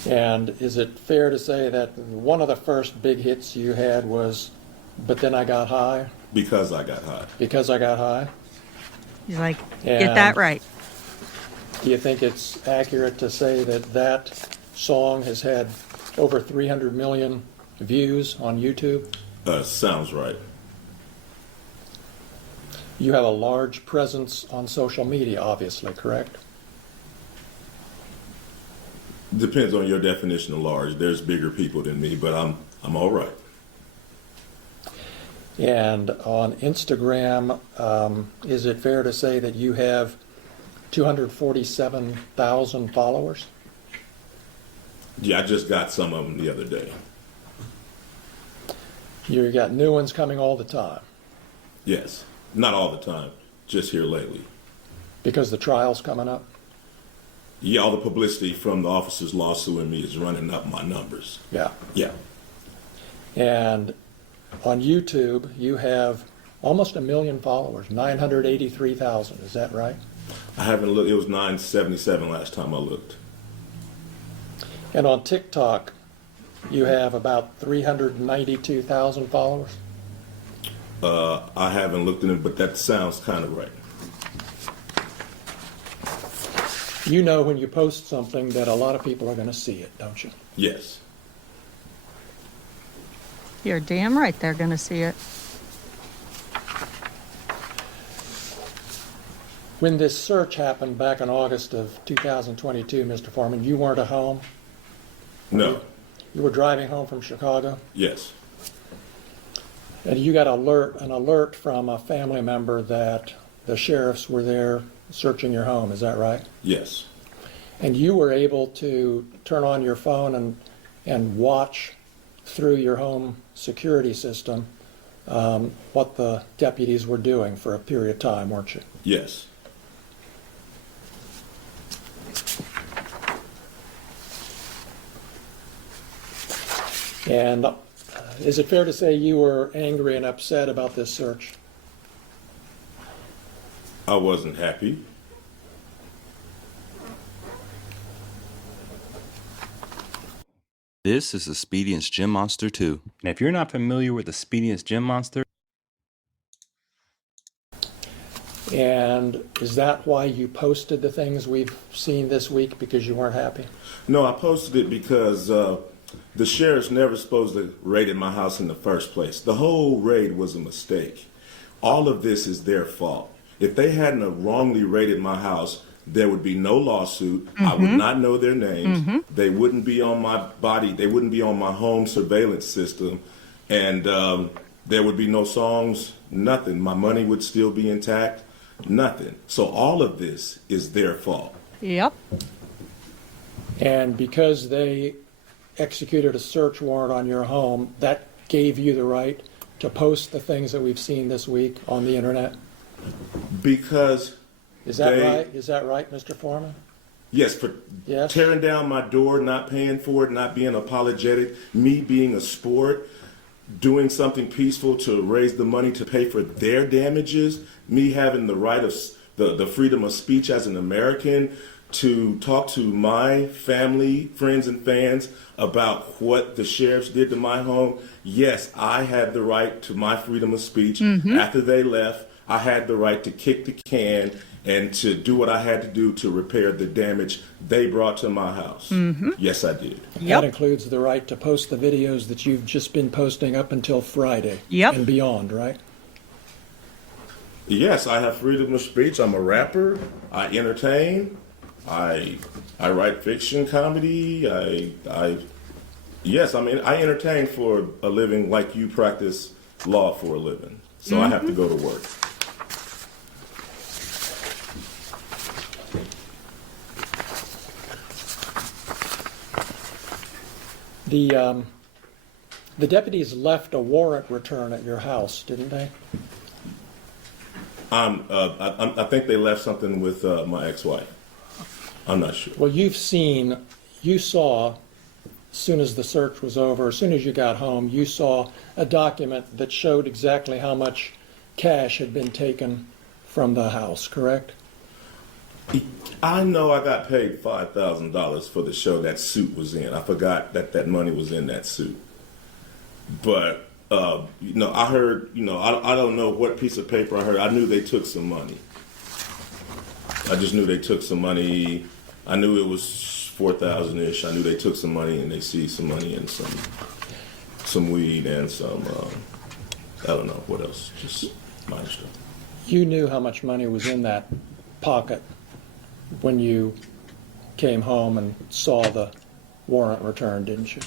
And is it fair to say that one of the first big hits you had was But Then I Got High? Because I got high. Because I Got High? He's like, get that right. Do you think it's accurate to say that that song has had over 300 million views on YouTube? Sounds right. You have a large presence on social media, obviously, correct? Depends on your definition of large. There's bigger people than me, but I'm all right. And on Instagram, is it fair to say that you have 247,000 followers? Yeah, I just got some of them the other day. You got new ones coming all the time? Yes. Not all the time, just here lately. Because the trial's coming up? Yeah, all the publicity from the officer's lawsuing me is running up my numbers. Yeah. Yeah. And on YouTube, you have almost 1 million followers, 983,000. Is that right? I haven't looked. It was 977 last time I looked. And on TikTok, you have about 392,000 followers? I haven't looked at it, but that sounds kind of right. You know when you post something that a lot of people are going to see it, don't you? Yes. You're damn right they're going to see it. When this search happened back in August of 2022, Mr. Foreman, you weren't at home? No. You were driving home from Chicago? Yes. And you got an alert from a family member that the sheriffs were there searching your home, is that right? Yes. And you were able to turn on your phone and watch through your home security system what the deputies were doing for a period of time, weren't you? Yes. And is it fair to say you were angry and upset about this search? I wasn't happy. This is Expedience Gym Monster 2. And if you're not familiar with Expedience Gym Monster, and is that why you posted the things we've seen this week, because you weren't happy? No, I posted it because the sheriff's never supposed to raid my house in the first place. The whole raid was a mistake. All of this is their fault. If they hadn't wrongly raided my house, there would be no lawsuit. I would not know their names. They wouldn't be on my body. They wouldn't be on my home surveillance system. And there would be no songs, nothing. My money would still be intact, nothing. So all of this is their fault. Yep. And because they executed a search warrant on your home, that gave you the right to post the things that we've seen this week on the internet? Because Is that right? Is that right, Mr. Foreman? Yes, for tearing down my door, not paying for it, not being apologetic, me being a sport, doing something peaceful to raise the money to pay for their damages, me having the right of the freedom of speech as an American to talk to my family, friends, and fans about what the sheriffs did to my home. Yes, I had the right to my freedom of speech. After they left, I had the right to kick the can and to do what I had to do to repair the damage they brought to my house. Yes, I did. That includes the right to post the videos that you've just been posting up until Friday and beyond, right? Yes, I have freedom of speech. I'm a rapper. I entertain. I write fiction, comedy. Yes, I mean, I entertain for a living like you practice law for a living. So I have to go to work. The deputies left a warrant return at your house, didn't they? I think they left something with my ex-wife. I'm not sure. Well, you saw, as soon as the search was over, as soon as you got home, you saw a document that showed exactly how much cash had been taken from the house, correct? I know I got paid $5,000 for the show that suit was in. I forgot that money was in that suit. But, I heard, I don't know what piece of paper I heard. I knew they took some money. I just knew they took some money. I knew it was 4,000-ish. I knew they took some money and they seized some money and some weed and some, I don't know what else, just minor stuff. You knew how much money was in that pocket when you came home and saw the warrant return, didn't you?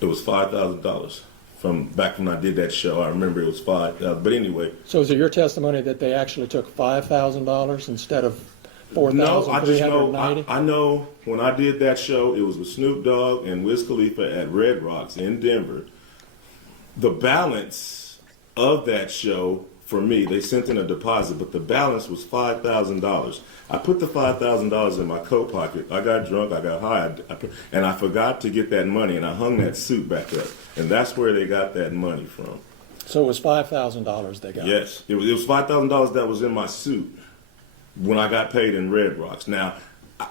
It was $5,000 from back when I did that show. I remember it was $5,000. But anyway. So is it your testimony that they actually took $5,000 instead of $4,390? No, I just know. I know when I did that show, it was with Snoop Dogg and Wiz Khalifa at Red Rocks in Denver. The balance of that show, for me, they sent in a deposit, but the balance was $5,000. I put the $5,000 in my coat pocket. I got drunk, I got high, and I forgot to get that money, and I hung that suit back up. And that's where they got that money from. So it was $5,000 they got? Yes. It was $5,000 that was in my suit when I got paid in Red Rocks. Now,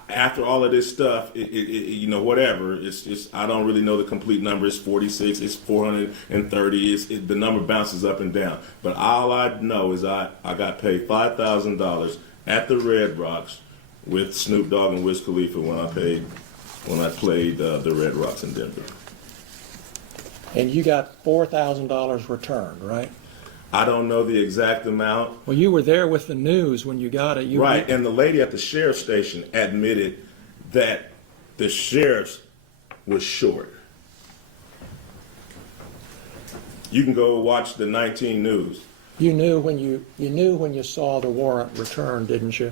after all of this stuff, whatever, it's I don't really know the complete number. It's 46, it's 430, the number bounces up and down. But all I know is I got paid $5,000 at the Red Rocks with Snoop Dogg and Wiz Khalifa when I played the Red Rocks in Denver. And you got $4,000 returned, right? I don't know the exact amount. Well, you were there with the news when you got it. Right, and the lady at the sheriff's station admitted that the sheriff was short. You can go watch the 19 News. You knew when you saw the warrant returned, didn't you,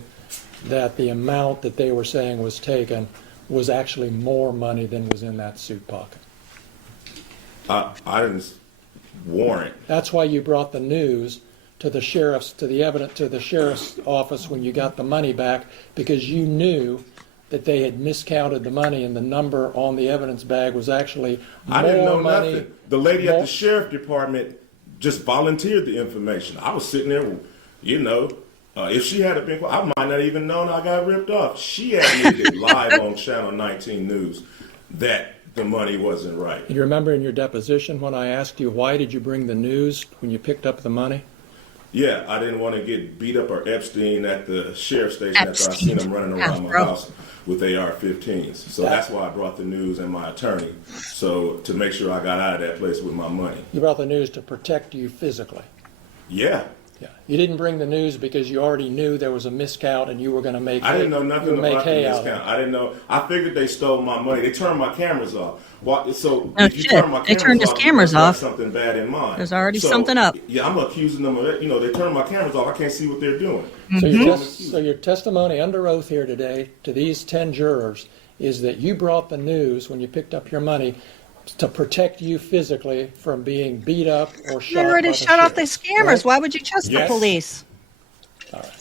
that the amount that they were saying was taken was actually more money than was in that suit pocket? I didn't warrant. That's why you brought the news to the sheriff's office when you got the money back, because you knew that they had miscounted the money and the number on the evidence bag was actually more money. I didn't know nothing. The lady at the sheriff department just volunteered the information. I was sitting there, if she had been, I might not even known I got ripped off. She admitted live on Channel 19 News that the money wasn't right. You remember in your deposition when I asked you why did you bring the news when you picked up the money? Yeah, I didn't want to get beat up or Epstein at the sheriff's station after I seen him running around my house with AR-15s. So that's why I brought the news and my attorney, so to make sure I got out of that place with my money. You brought the news to protect you physically? Yeah. Yeah. You didn't bring the news because you already knew there was a miscount and you were going to make I didn't know nothing about the miscount. I didn't know. I figured they stole my money. They turned my cameras off. So if you turn my cameras they turned his cameras off. Something bad in mind. There's already something up. Yeah, I'm accusing them of it. They turned my cameras off. I can't see what they're doing. So your testimony under oath here today to these 10 jurors is that you brought the news when you picked up your money to protect you physically from being beat up or shot. They already shut off the cameras. Right? Why would you trust the police? All right.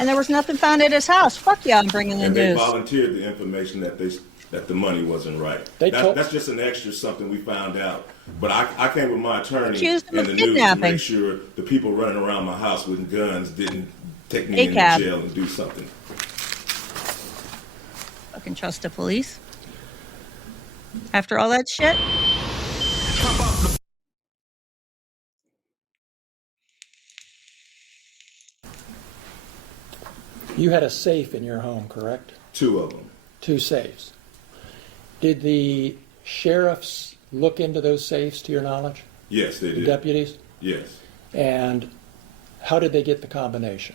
And there was nothing found at his house. Fuck yeah, I'm bringing the and news. And they volunteered the information that the money wasn't right. That's just an extra something we found out. But I came with my attorney in the news to make sure the people running around my house with guns didn't take me into jail and do something. Fucking trust the police? After all that shit? You had a safe in your home, correct? 2 of them. 2 safes. Did the sheriffs look into those safes, to your knowledge? Yes, they did. The deputies? Yes. And how did they get the combination?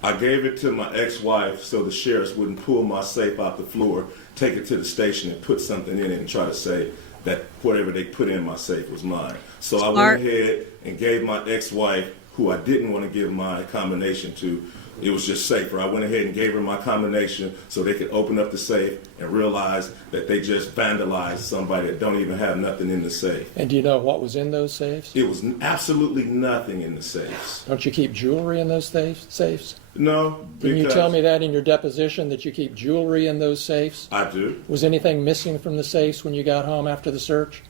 I gave it to my ex-wife so the sheriffs wouldn't pull my safe out the floor, take it to the station and put something in it and try to say that whatever they put in my safe was mine. So I went ahead and gave my ex-wife, who I didn't want to give my combination to, It was just safer. I went ahead and gave her my combination so they could open up the safe and realize that they just vandalized somebody that don't even have nothing in the safe. And do you know what was in those safes? It was absolutely nothing in the safes. Don't you keep jewelry in those safes? No. Didn't you tell me that in your deposition, that you keep jewelry in those safes? I do. Was anything missing from the safes when you got home after the search?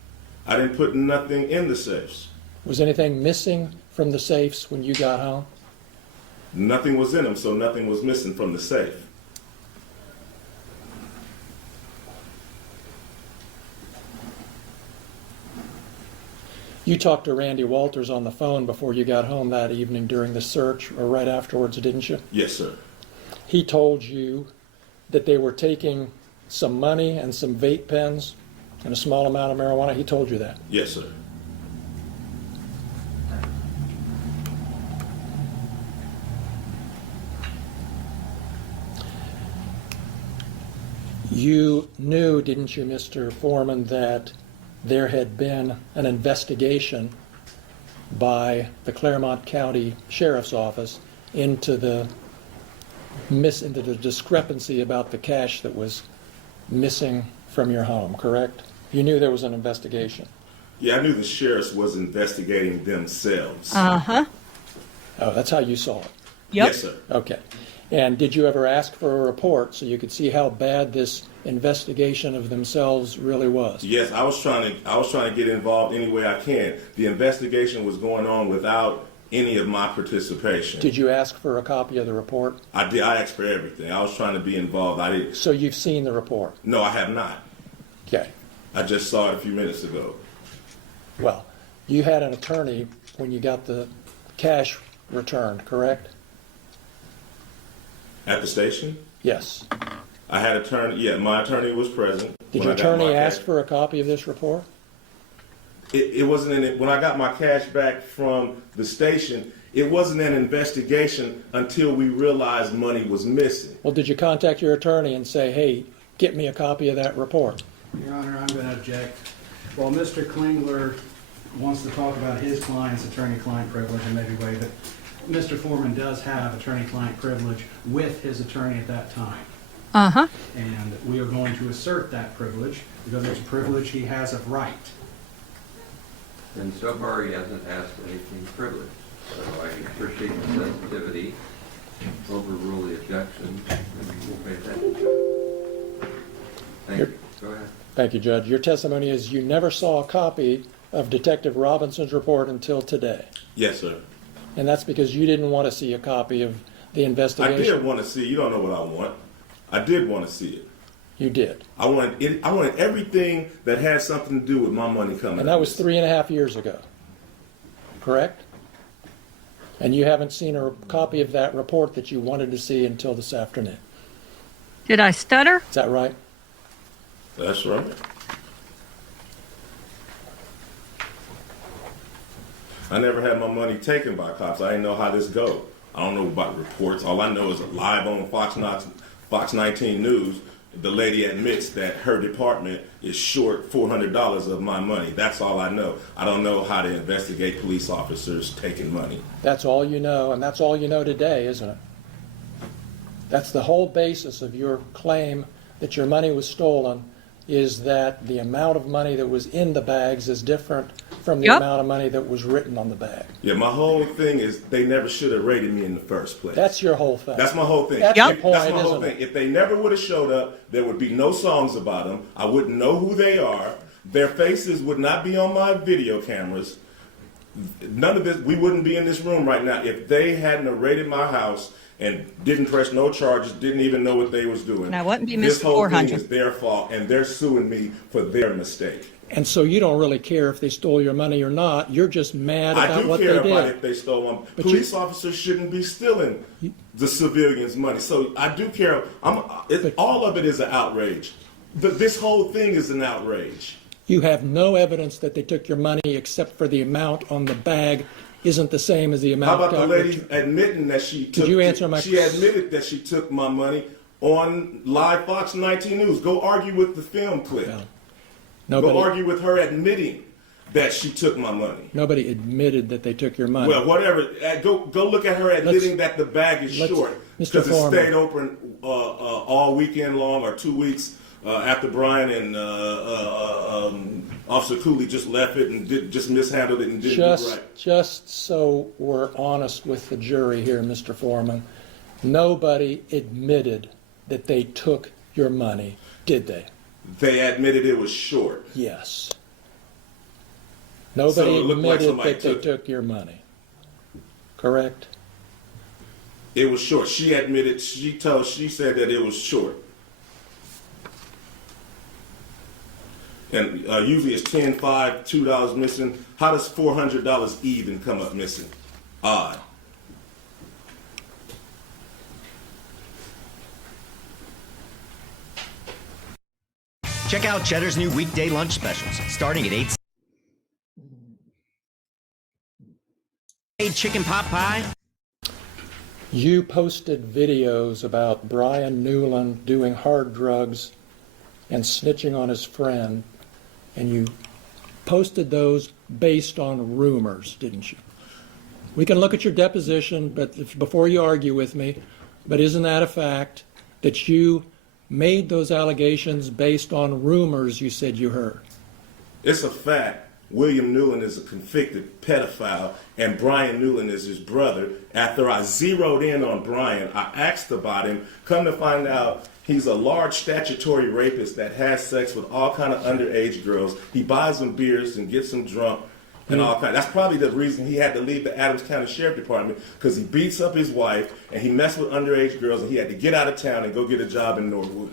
I didn't put nothing in the safes. Was anything missing from the safes when you got home? Nothing was in them, so nothing was missing from the safe. You talked to Randy Walters on the phone before you got home that evening during the search, or right afterwards, didn't you? Yes, sir. He told you that they were taking some money and some vape pens and a small amount of marijuana. He told you that? Yes, sir. You knew, didn't you, Mr. Foreman, that there had been an investigation by the Claremont County Sheriff's Office into the discrepancy about the cash that was missing from your home, correct? You knew there was an investigation. Yeah, I knew the sheriffs was investigating themselves. Uh-huh. Oh, that's how you saw it? Yep. Yes, sir. Okay. And did you ever ask for a report so you could see how bad this investigation of themselves really was? Yes, I was trying to get involved any way I can. The investigation was going on without any of my participation. Did you ask for a copy of the report? I did. I asked for everything. I was trying to be involved. I didn't. So you've seen the report? No, I have not. Okay. I just saw it a few minutes ago. Well, you had an attorney when you got the cash returned, correct? At the station? Yes. I had attorney. Yeah, my attorney was present. Did your attorney ask for a copy of this report? It wasn't in it. When I got my cash back from the station, it wasn't an investigation until we realized money was missing. Well, did you contact your attorney and say, hey, get me a copy of that report? Your Honor, I'm going to object. While Mr. Klingler wants to talk about his client's attorney-client privilege and maybe waive it, Mr. Foreman does have attorney-client privilege with his attorney at that time. Uh-huh. And we are going to assert that privilege because it's a privilege he has of right. And so far he hasn't asked anything privileged. So I appreciate the sensitivity, overrule the objection, and we'll pay attention to it. Thank you. Go ahead. Thank you, Judge. Your testimony is you never saw a copy of Detective Robinson's report until today. Yes, sir. And that's because you didn't want to see a copy of the investigation? I did want to see it. You don't know what I want. I did want to see it. You did? I wanted everything that had something to do with my money coming. And that was 3.5 years ago, correct? And you haven't seen a copy of that report that you wanted to see until this afternoon. Did I stutter? Is that right? That's right. I never had my money taken by cops. I didn't know how this go. I don't know about reports. All I know is live on Fox 19 News, the lady admits that her department is short $400 of my money. That's all I know. I don't know how to investigate police officers taking money. That's all you know, and that's all you know today, isn't it? That's the whole basis of your claim that your money was stolen, is that the amount of money that was in the bags is different from the amount of money that was written on the bag. Yeah, my whole thing is they never should have raided me in the first place. That's your whole thing. That's my whole thing. That's your point, That's my whole isn't thing. it? If they never would have showed up, there would be no songs about them. I wouldn't know who they are. Their faces would not be on my video cameras. None of this, we wouldn't be in this room right now if they hadn't raided my house and didn't press no charges, didn't even know what they was doing. And I wouldn't be This Mr. whole 400. thing is their fault, and they're suing me for their mistake. And so you don't really care if they stole your money or not. You're just mad about what they did. I do care about if they stole one. But Police officers shouldn't be stealing the civilians' money. So I do care. All of it is an outrage. This whole thing is an outrage. You have no evidence that they took your money except for the amount on the bag isn't the same as the amount. How about the lady admitting that she took? Could you answer my? She admitted that she took my money on live Fox 19 News. Go argue with the film clip. Nobody. Go argue with her admitting. that she took my money. Nobody admitted that they took your money. Well, whatever. Go look at her admitting that the bag is short because it stayed open all weekend long or 2 weeks after Brian and Officer Cooley just left it and just mishandled it and didn't do it right. Just so we're honest with the jury here, Mr. Foreman, nobody admitted that they took your money, did they? They admitted it was short. Yes. Nobody admitted that they took your money. Correct? It was short. She admitted, she said that it was short. And usually it's $10, $5, $2 missing. How does $400 even come up missing? Odd. Check out Cheddar's new weekday lunch specials, starting at 8. Chicken pot pie. You posted videos about Brian Newland doing hard drugs and snitching on his friend, and you posted those based on rumors, didn't you? We can look at your deposition, but before you argue with me, but isn't that a fact that you made those allegations based on rumors you said you heard? It's a fact. William Newland is a convicted pedophile, and Brian Newland is his brother. After I zeroed in on Brian, I asked about him. Come to find out, he's a large statutory rapist that has sex with all kind of underage girls. He buys them beers and gets them drunk and all kind. That's probably the reason he had to leave the Adams County Sheriff Department, because he beats up his wife and he messed with underage girls, and he had to get out of town and go get a job in Norwood.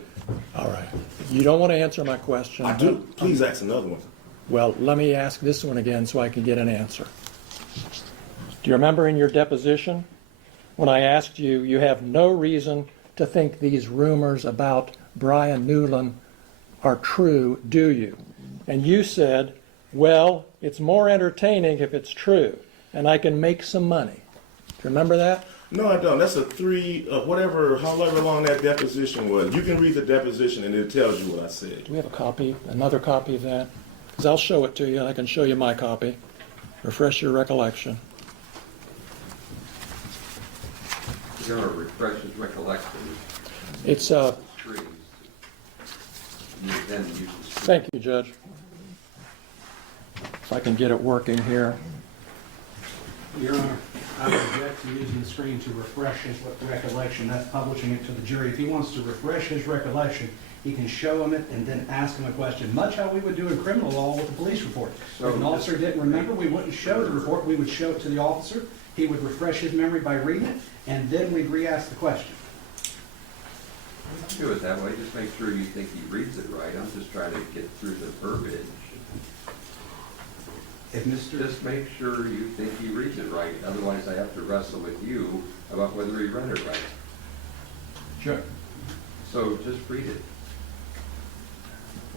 All right. You don't want to answer my question. I do. Please ask another one. Well, let me ask this one again so I can get an answer. Do you remember in your deposition when I asked you, you have no reason to think these rumors about Brian Newland are true, do you? And you said, well, it's more entertaining if it's true, and I can make some money. Do you remember that? No, I don't. That's a however long that deposition was. You can read the deposition and it tells you what I said. Do we have a copy, another copy of that? Because I'll show it to you, and I can show you my copy. Refresh your recollection. You're going to refresh his recollection. It's Trees. Then you Thank you, Judge. If I can get it working here. Your Honor, I would object to using the screen to refresh his recollection. That's publishing it to the jury. If he wants to refresh his recollection, he can show him it and then ask him a question, much how we would do in criminal law with a police report. So if an officer didn't remember, we wouldn't show the report. We would show it to the officer. He would refresh his memory by reading it, and then we'd re-ask the question. do it that way. Just make sure you think he reads it right. I'm just trying to get through the verbiage. Just make sure you think he reads it right. Otherwise, I have to wrestle with you about whether he read it right. Sure. So just read it.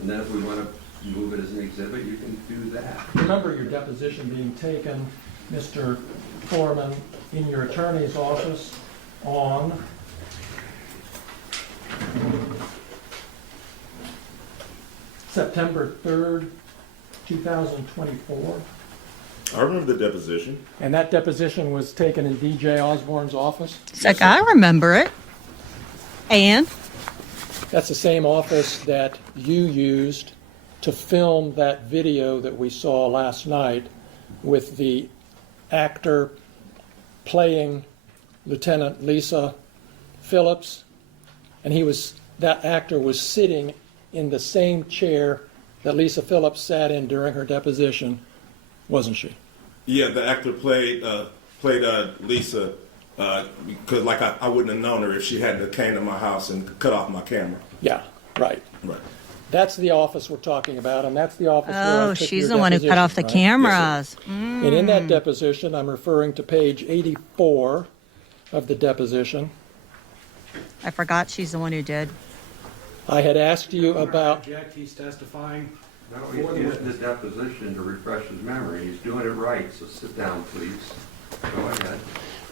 And then if we want to move it as an exhibit, you can do that. Remember your deposition being taken, Mr. Foreman, in your attorney's office on September 3rd, 2024. I remember the deposition. And that deposition was taken in D.J. Osborne's office? It's like, I remember it. And? That's the same office that you used to film that video that we saw last night with the actor playing Lieutenant Lisa Phillips. And that actor was sitting in the same chair that Lisa Phillips sat in during her deposition, wasn't she? Yeah, the actor played Lisa because I wouldn't have known her if she hadn't came to my house and cut off my camera. Yeah, right. Right. That's the office we're talking about, and that's the office where I took she's your the one who cut deposition, off the right? cameras. Yes, and in that deposition, I'm referring to page 84 of the deposition. I forgot she's the one who did. I had asked you about... He's testifying. No, he's using the deposition to refresh his memory. He's doing it right, so sit down, please. Go ahead.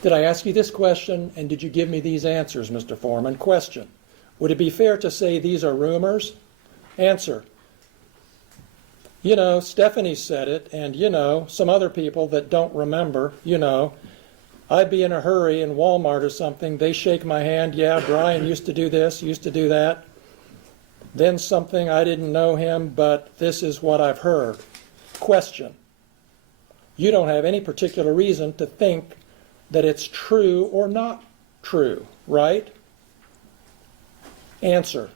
Did I ask you this question, and did you give me these answers, Mr. Foreman? Question. Would it be fair to say these are rumors? Answer. Stephanie said it, and, some other people that don't remember, I'd be in a hurry in Walmart or something. They shake my hand. Yeah, Brian used to do this, used to do that. Then something, I didn't know him, but this is what I've heard. Question. You don't have any particular reason to think that it's true or not true, right? Answer.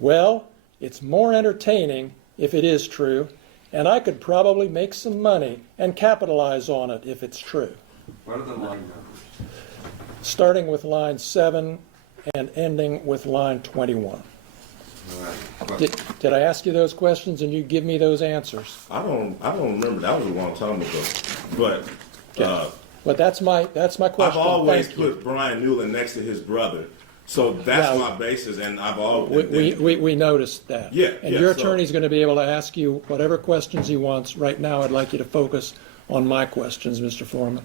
Well, it's more entertaining if it is true, and I could probably make some money and capitalize on it if it's true. What are the line numbers? Starting with line 7 and ending with line 21. Did I ask you those questions and you give me those answers? I don't remember. That was a long time ago. But that's my question. I've always put Brian Newland next to his brother, so that's my basis. And I've always we noticed that. Yeah. And your attorney's going to be able to ask you whatever questions he wants. Right now, I'd like you to focus on my questions, Mr. Foreman.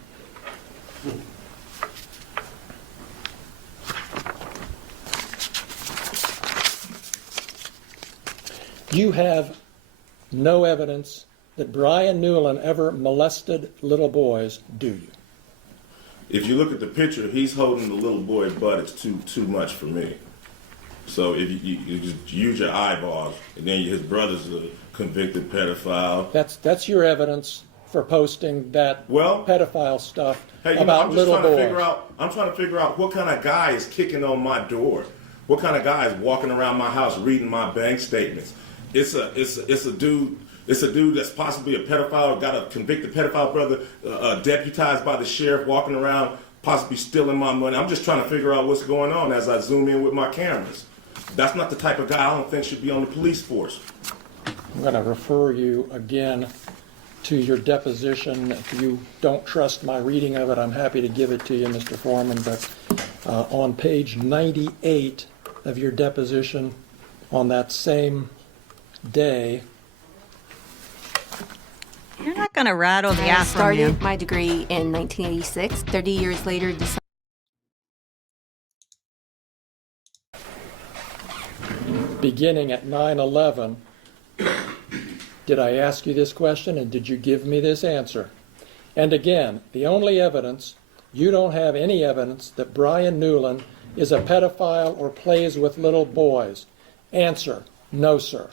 You have no evidence that Brian Newland ever molested little boys, do you? If you look at the picture, he's holding the little boy butt. It's too much for me. So if you just use your eyeballs, and then his brother's a convicted pedophile. That's your evidence for posting that pedophile stuff about little boys. I'm trying to figure out what kind of guy is kicking on my door. What kind of guy is walking around my house reading my bank statements? It's a dude that's possibly a pedophile, got a convicted pedophile brother, deputized by the sheriff, walking around possibly stealing my money. I'm just trying to figure out what's going on as I zoom in with my cameras. That's not the type of guy I don't think should be on the police force. I'm going to refer you again to your deposition. If you don't trust my reading of it, I'm happy to give it to you, Mr. Foreman. But on page 98 of your deposition, on that same day. You're not going to rattle the I Afroman. started my degree in 1986. 30 years later, beginning at 9/11, did I ask you this question and did you give me this answer? And again, the only evidence, you don't have any evidence that Brian Newland is a pedophile or plays with little boys. Answer, no, sir.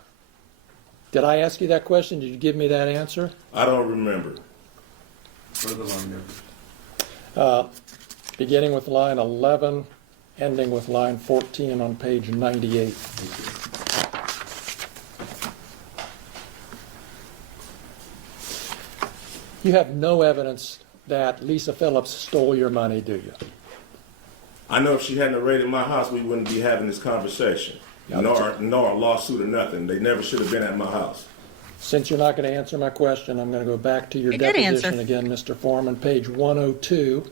Did I ask you that question? Did you give me that answer? I don't remember. What are the line numbers? Beginning with line 11, ending with line 14 on page 98. You have no evidence that Lisa Phillips stole your money, do you? I know if she hadn't raided my house, we wouldn't be having this conversation. Nor a lawsuit or nothing. They never should have been at my house. Since you're not going to answer my question, I'm going to go back to your deposition again, Mr. Foreman, page 102.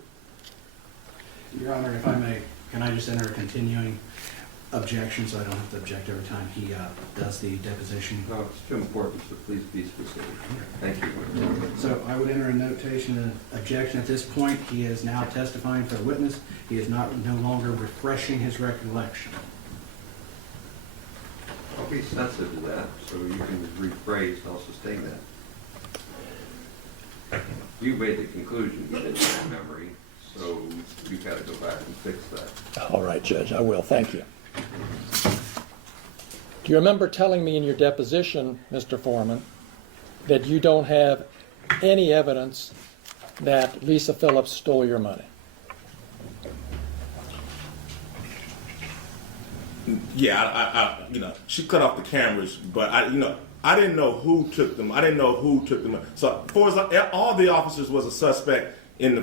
Your Honor, if I may, can I just enter a continuing objection so I don't have to object every time he does the deposition? No, it's too important, so please be specific. Thank you. So I would enter a notation of objection at this point. He is now testifying for a witness. He is no longer refreshing his recollection. I'll be sensitive to that, so you can rephrase, I'll sustain that. You made the conclusion you didn't have memory, so you've got to go back and fix that. All right, Judge, I will. Thank you. Do you remember telling me in your deposition, Mr. Foreman, that you don't have any evidence that Lisa Phillips stole your money? Yeah, she cut off the cameras, but I didn't know who took them. So, for all the officers was a suspect in the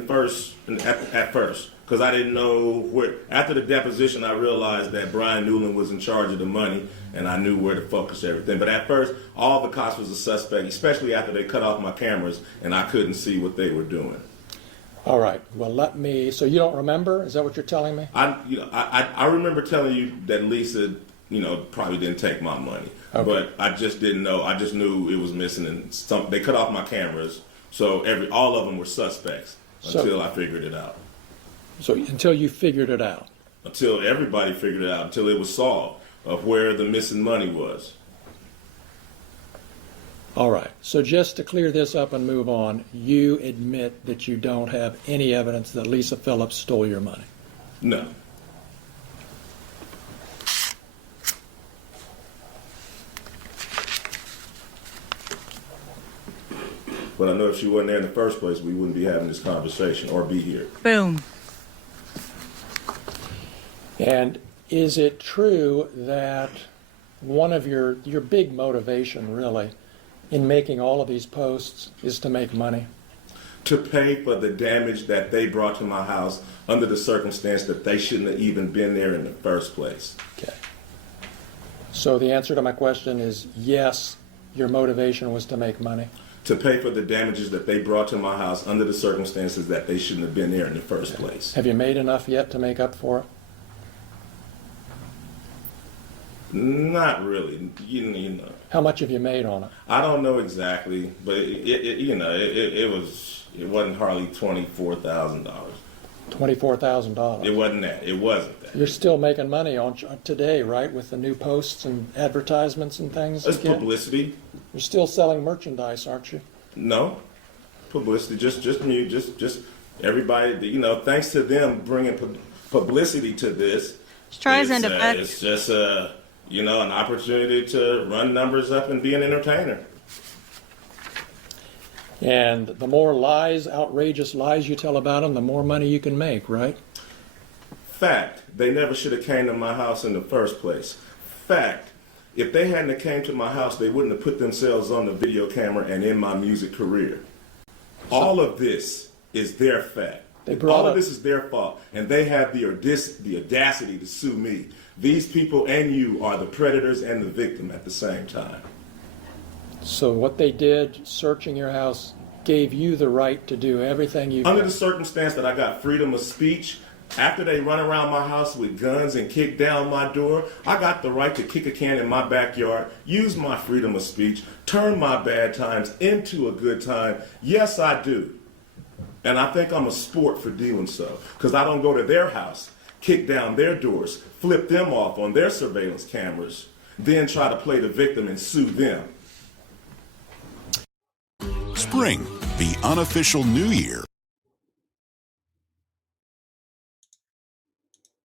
at first, because I didn't know where. After the deposition, I realized that Brian Newland was in charge of the money, and I knew where to focus everything. But at first, all the cops was a suspect, especially after they cut off my cameras, and I couldn't see what they were doing. All right. Well, so you don't remember? Is that what you're telling me? I remember telling you that Lisa, probably didn't take my money, but I just didn't know. I just knew it was missing, and they cut off my cameras, so all of them were suspects until I figured it out. So until you figured it out? Until everybody figured it out, until it was solved of where the missing money was. All right. So just to clear this up and move on, you admit that you don't have any evidence that Lisa Phillips stole your money? No. But I know if she wasn't there in the first place, we wouldn't be having this conversation or be here. Boom. And is it true that one of your big motivation, really, in making all of these posts is to make money? To pay for the damage that they brought to my house under the circumstance that they shouldn't have even been there in the first place. Okay. So the answer to my question is yes, your motivation was to make money? To pay for the damages that they brought to my house under the circumstances that they shouldn't have been there in the first place. Have you made enough yet to make up for it? Not really. You know. How much have you made on it? I don't know exactly, but it wasn't hardly $24,000. $24,000. It wasn't that. It wasn't that. You're still making money on today, right? With the new posts and advertisements and things. It's publicity. You're still selling merchandise, aren't you? No, publicity. Just me. Just everybody. Thanks to them bringing publicity to this. It's just an opportunity to run numbers up and be an entertainer. And the more lies, outrageous lies you tell about them, the more money you can make, right? Fact, they never should have came to my house in the first place. Fact, if they hadn't have came to my house, they wouldn't have put themselves on the video camera and in my music career. All of this is their fact. All of this is their fault, and they have the audacity to sue me. These people and you are the predators and the victim at the same time. So what they did, searching your house, gave you the right to do everything you Under the circumstance that I got freedom of speech, after they run around my house with guns and kick down my door, I got the right to kick a can in my backyard, use my freedom of speech, turn my bad times into a good time. Yes, I do. And I think I'm a sport for doing so, because I don't go to their house, kick down their doors, flip them off on their surveillance cameras, then try to play the victim and sue them. Spring, the unofficial new year.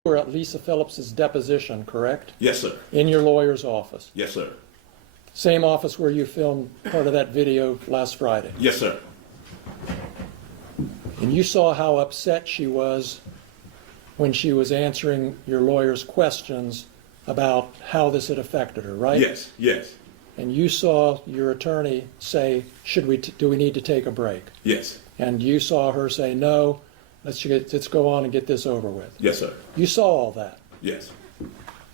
You were at Lisa Phillips's deposition, correct? Yes, sir. In your lawyer's office? Yes, sir. Same office where you filmed part of that video last Friday? Yes, sir. And you saw how upset she was when she was answering your lawyer's questions about how this had affected her, right? Yes, yes. And you saw your attorney say, do we need to take a break? Yes. And you saw her say, no, let's go on and get this over with. Yes, sir. You saw all that. Yes.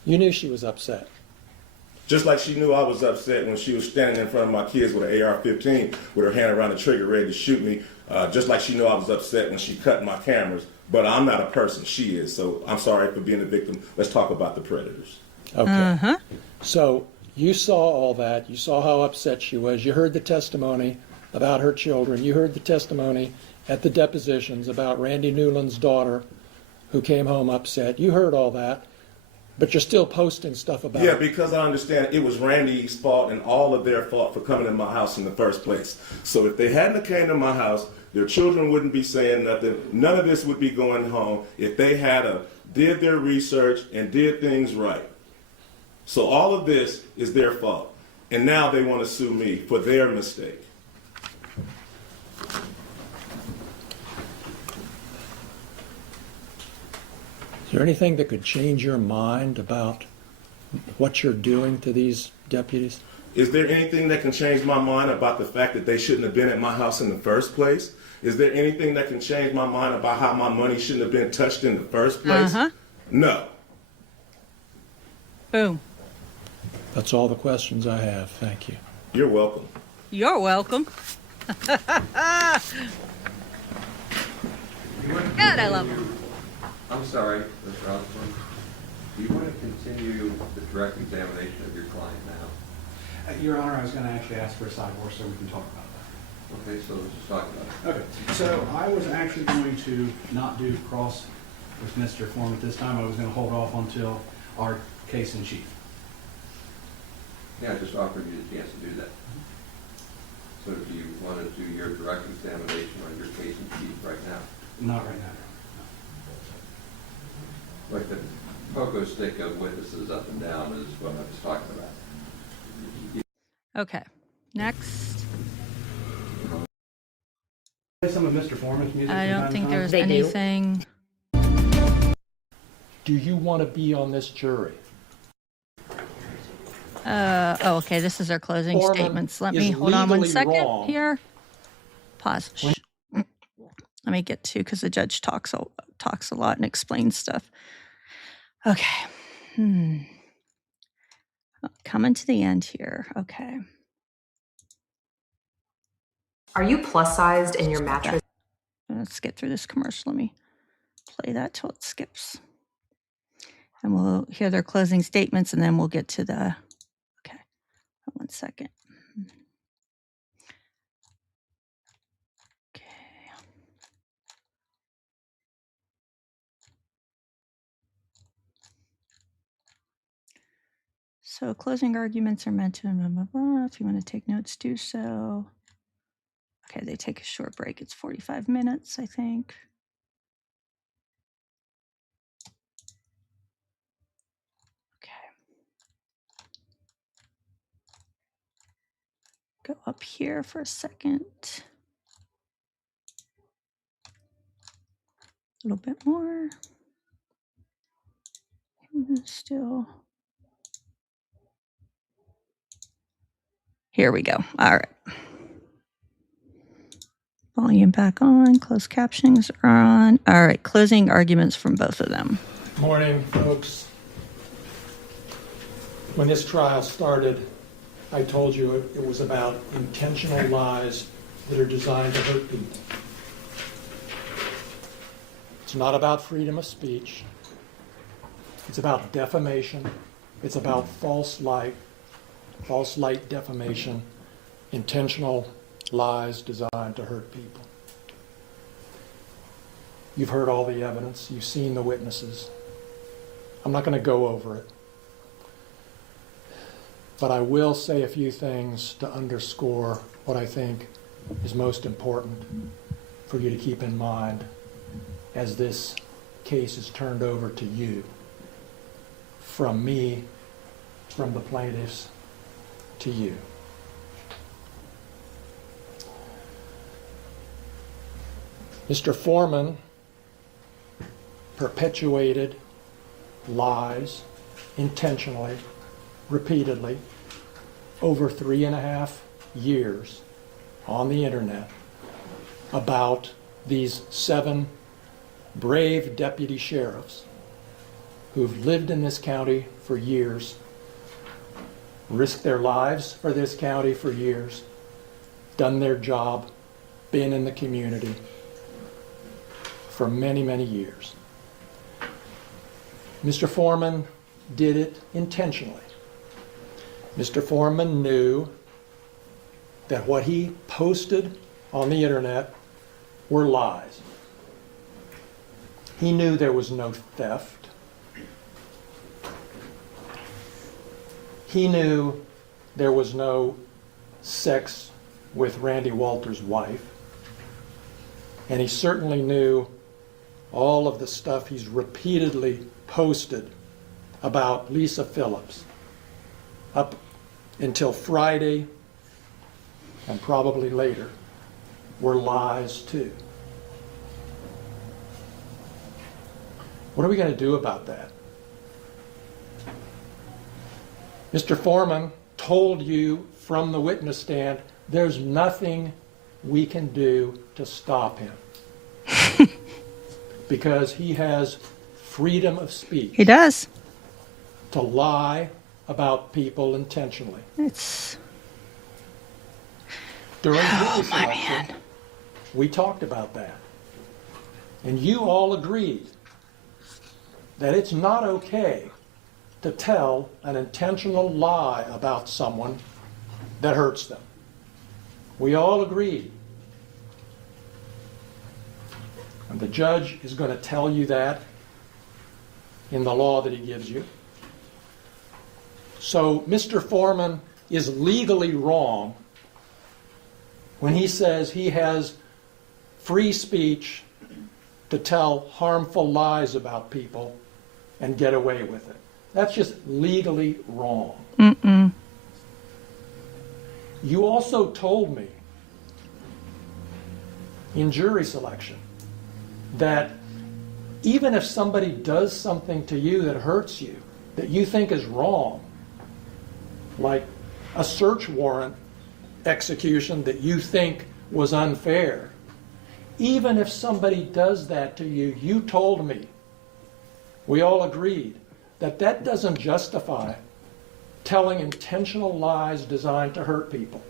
You knew she was upset. Just like she knew I was upset when she was standing in front of my kids with an AR-15 with her hand around the trigger ready to shoot me. Just like she knew I was upset when she cut my cameras. But I'm not a person. She is. So I'm sorry for being a victim. Let's talk about the predators. Okay. So you saw all that. You saw how upset she was. You heard the testimony about her children. You heard the testimony at the depositions about Randy Newland's daughter who came home upset. You heard all that. But you're still posting stuff about it. Yeah, because I understand it was Randy's fault and all of their fault for coming in my house in the first place. So if they hadn't came to my house, their children wouldn't be saying nothing. None of this would be going home if they did their research and did things right. So all of this is their fault. And now they want to sue me for their mistake. Is there anything that could change your mind about what you're doing to these deputies? Is there anything that can change my mind about the fact that they shouldn't have been at my house in the first place? Is there anything that can change my mind about how my money shouldn't have been touched in the first place? No. Boom. That's all the questions I have. Thank you. You're welcome. You're welcome. God, I love him. I'm sorry, Mr. Osborne. Do you want to continue the direct examination of your client now? Your Honor, I was going to actually ask for a sidebar so we can talk about that. Okay, so let's just talk about it. Okay, so I was actually going to not do cross with Mr. Form at this time. I was going to hold off until our case in chief. Yeah, I just offered you the chance to do that. So do you want to do your direct examination on your case in chief right now? Not right now. Like the pogo stick of witnesses up and down is what I was talking about. Okay, next. Play some of Mr. Foreman's music. I from don't time to think time? there's anything. Do you want to be on this jury? Oh, okay, this is our closing Foreman statements. Let is me hold on one legally second wrong. here. Pause. Shh. Let me get to, because the judge talks a lot and explains stuff. Okay. Coming to the end here. Okay. Are you plus sized in your mattress? Let's get through this commercial. Let me play that till it skips. And we'll hear their closing statements and then we'll get to the, okay, 1 second. Okay. So closing arguments are meant to, blah, blah, blah. If you want to take notes, do so. Okay, they take a short break. It's 45 minutes, I think. Go up here for a second. A little bit more. Still. Here we go. All right. Volume back on. Closed captionings are on. All right. Closing arguments from both of them. Morning, folks. When this trial started, I told you it was about intentional lies that are designed to hurt people. It's not about freedom of speech. It's about defamation. It's about false light defamation, intentional lies designed to hurt people. You've heard all the evidence. You've seen the witnesses. I'm not going to go over it. But I will say a few things to underscore what I think is most important for you to keep in mind as this case is turned over to you. From me, from the plaintiffs, to you. Mr. Foreman perpetuated lies intentionally, repeatedly, over 3.5 years on the internet about these 7 brave deputy sheriffs who've lived in this county for years, risked their lives for this county for years, done their job, been in the community for many, many years. Mr. Foreman did it intentionally. Mr. Foreman knew that what he posted on the internet were lies. He knew there was no theft. He knew there was no sex with Randy Walters' wife. And he certainly knew all of the stuff he's repeatedly posted about Lisa Phillips up until Friday and probably later were lies too. What are we going to do about that? Mr. Foreman told you from the witness stand, there's nothing we can do to stop him. Because he has freedom of speech. He does. To lie about people intentionally. It's... During jury selection, we talked about that. And you all agreed that it's not okay to tell an intentional lie about someone that hurts them. We all agreed. And the judge is going to tell you that in the law that he gives you. So Mr. Foreman is legally wrong when he says he has free speech to tell harmful lies about people and get away with it. That's just legally wrong. Mm-mm. You also told me in jury selection that even if somebody does something to you that hurts you, that you think is wrong, like a search warrant execution that you think was unfair, even if somebody does that to you, you told me, we all agreed, that that doesn't justify telling intentional lies designed to hurt people.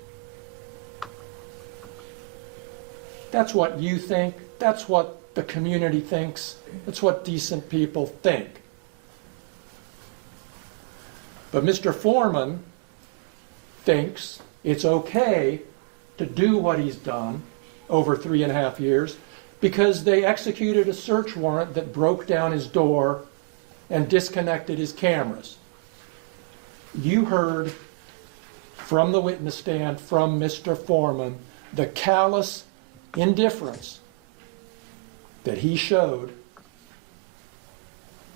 That's what you think. That's what the community thinks. That's what decent people think. But Mr. Foreman thinks it's okay to do what he's done over 3.5 years because they executed a search warrant that broke down his door and disconnected his cameras. You heard from the witness stand, from Mr. Foreman, the callous indifference that he showed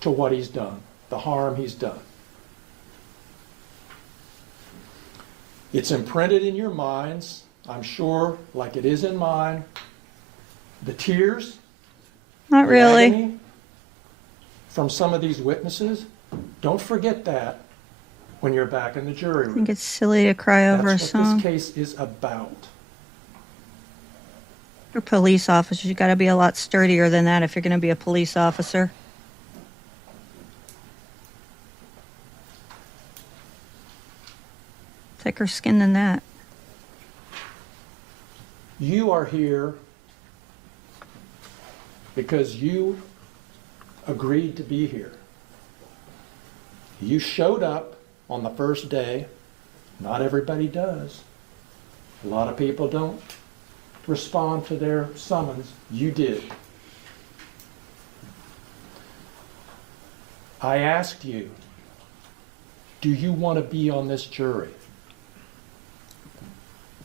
to what he's done, the harm he's done. It's imprinted in your minds, I'm sure, like it is in mine. The tears, Not the really. agony from some of these witnesses, don't forget that when you're back in the jury I room. think it's silly to cry over a That's what song. this case is about. You're police officers. You got to be a lot sturdier than that if you're going to be a police officer. Thicker skin than that. You are here because you agreed to be here. You showed up on the first day. Not everybody does. A lot of people don't respond to their summons. You did. I asked you, do you want to be on this jury?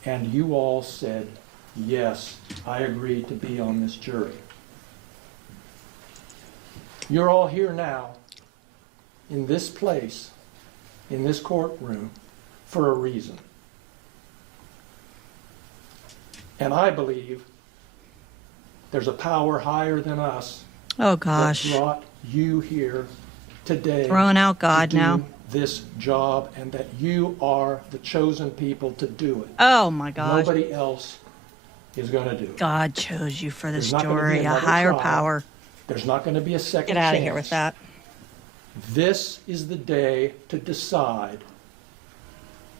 And you all said, yes, I agreed to be on this jury. You're all here now, in this place, in this courtroom, for a reason. And I believe there's a power higher than us Oh, gosh. that brought you here today. Throwing out God to do now. this job, and that you are the chosen people to do it. Oh, my gosh. Nobody else is going to do it. God chose you for this There's not gonna be jury, a another higher trial. power. There's not going to be a second Get out of chance. here with that. This is the day to decide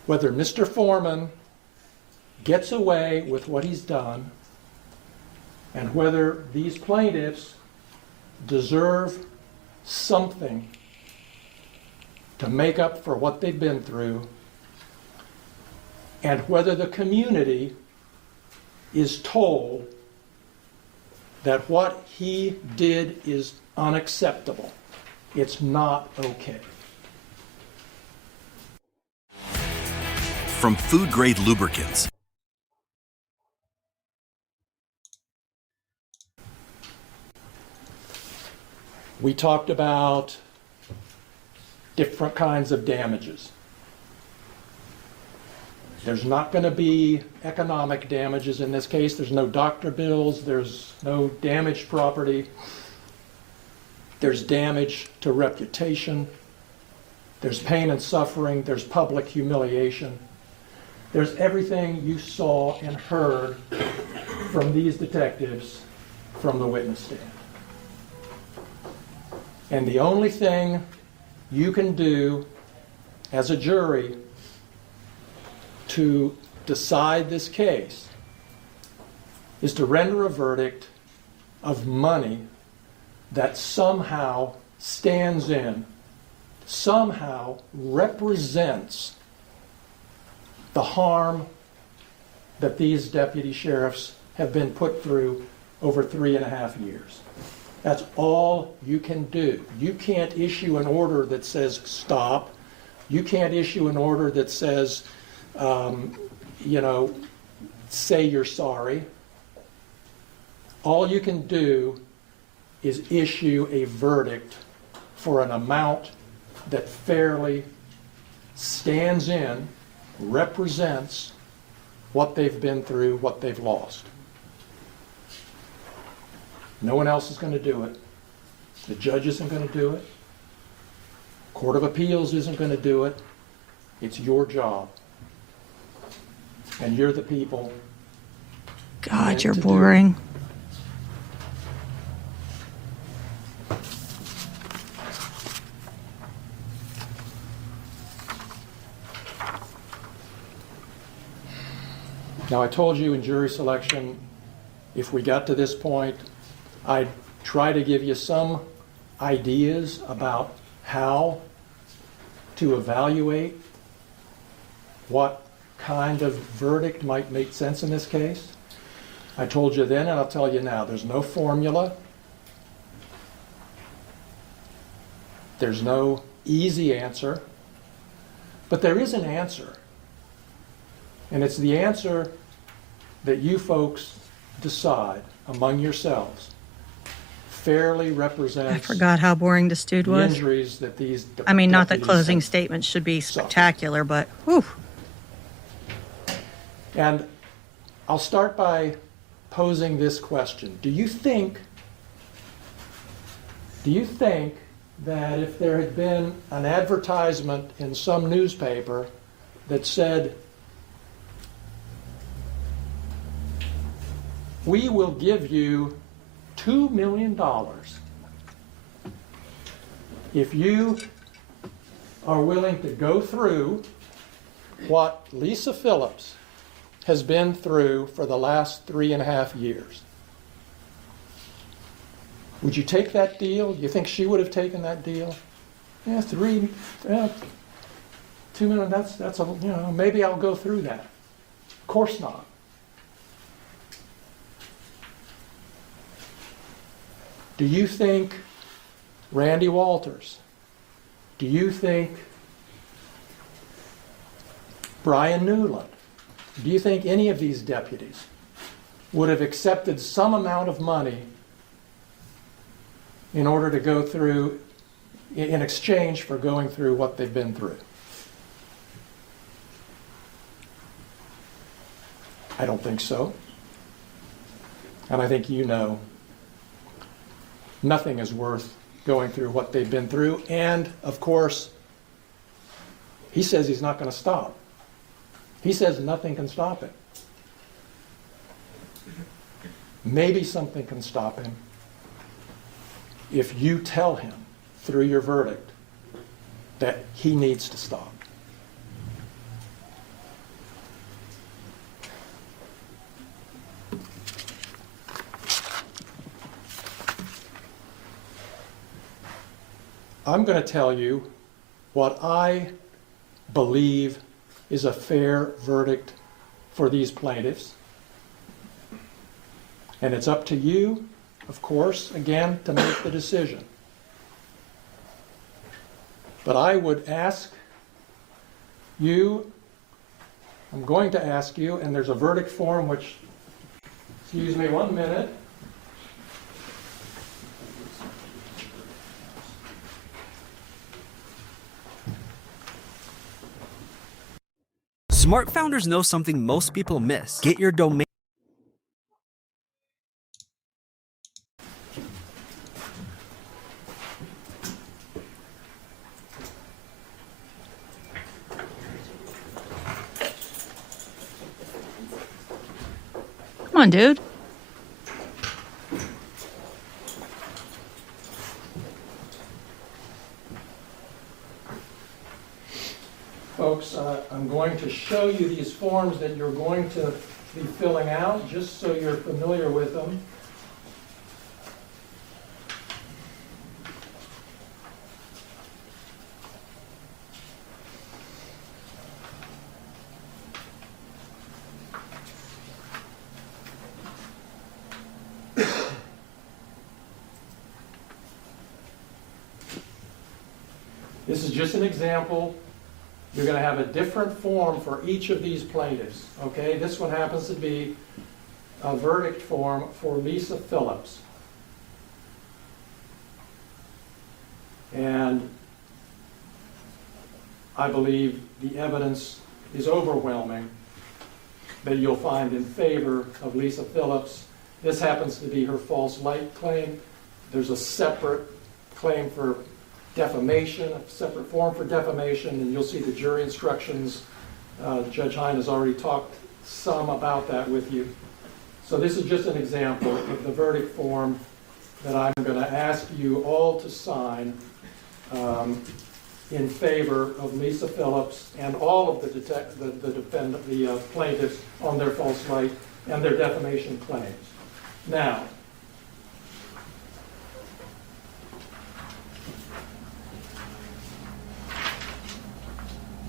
whether Mr. Foreman gets away with what he's done and whether these plaintiffs deserve something to make up for what they've been through, and whether the community is told that what he did is unacceptable. It's not okay. From food-grade lubricants We talked about different kinds of damages. There's not going to be economic damages in this case. There's no doctor bills. There's no damaged property. There's damage to reputation. There's pain and suffering. There's public humiliation. There's everything you saw and heard from these detectives from the witness stand. And the only thing you can do as a jury to decide this case is to render a verdict of money that somehow stands in, somehow represents the harm that these deputy sheriffs have been put through over 3.5 years. That's all you can do. You can't issue an order that says stop. You can't issue an order that says, say you're sorry. All you can do is issue a verdict for an amount that fairly stands in, represents what they've been through, what they've lost. No one else is going to do it. The judge isn't going to do it. Court of Appeals isn't going to do it. It's your job. And you're the people. God, you're boring. Now, I told you in jury selection, if we got to this point, I'd try to give you some ideas about how to evaluate what kind of verdict might make sense in this case. I told you then, and I'll tell you now, there's no formula. There's no easy answer. But there is an answer. And it's the answer that you folks decide among yourselves fairly represents I forgot how boring this dude the was. injuries that these I mean, not that deputies closing have statements should be spectacular, but whew. And I'll start by posing this question. Do you think that if there had been an advertisement in some newspaper that said, we will give you $2 million if you are willing to go through what Lisa Phillips has been through for the last 3.5 years? Would you take that deal? You think she would have taken that deal? Yeah, $2 million, that's a, maybe I'll go through that. Of course not. Do you think Randy Walters, do you think Brian Newland, do you think any of these deputies would have accepted some amount of money in order to go through, in exchange for going through what they've been through? I don't think so. And I think you know nothing is worth going through what they've been through. And, of course, he says he's not going to stop. He says nothing can stop him. Maybe something can stop him if you tell him through your verdict that he needs to stop. I'm going to tell you what I believe is a fair verdict for these plaintiffs. And it's up to you, of course, again, to make the decision. But I would ask you, I'm going to ask you, and there's a verdict form which, excuse me 1 minute. Smart founders know something most people miss. Get your domain. Come on, dude. Folks, I'm going to show you these forms that you're going to be filling out, just so you're familiar with them. This is just an example You're going to have a different form for each of these plaintiffs, okay? This one happens to be a verdict form for Lisa Phillips. And I believe the evidence is overwhelming that you'll find in favor of Lisa Phillips. This happens to be her false light claim. There's a separate claim for defamation, a separate form for defamation, and you'll see the jury instructions. Judge Hine has already talked some about that with you. So this is just an example of the verdict form that I'm going to ask you all to sign in favor of Lisa Phillips and all of the plaintiffs on their false light and their defamation claims. Now,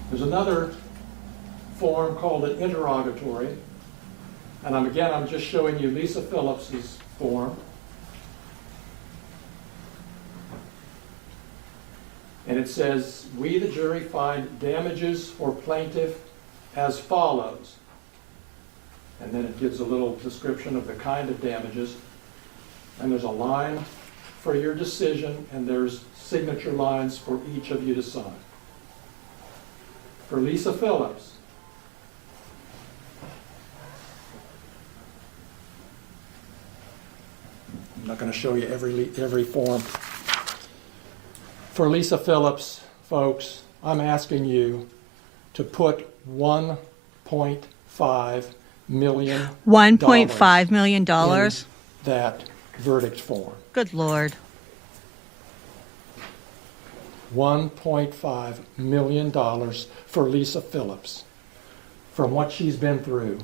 there's another form called an interrogatory, and I'm just showing you Lisa Phillips's form. And it says, we, the jury, find damages for plaintiff as follows. And then it gives a little description of the kind of damages. And there's a line for your decision, and there's signature lines for each of you to sign. For Lisa Phillips, I'm not going to show you every form. For Lisa Phillips, folks, I'm asking you to put $1.5 million. $1.5 million? In that verdict form. Good Lord. $1.5 million for Lisa Phillips from what she's been through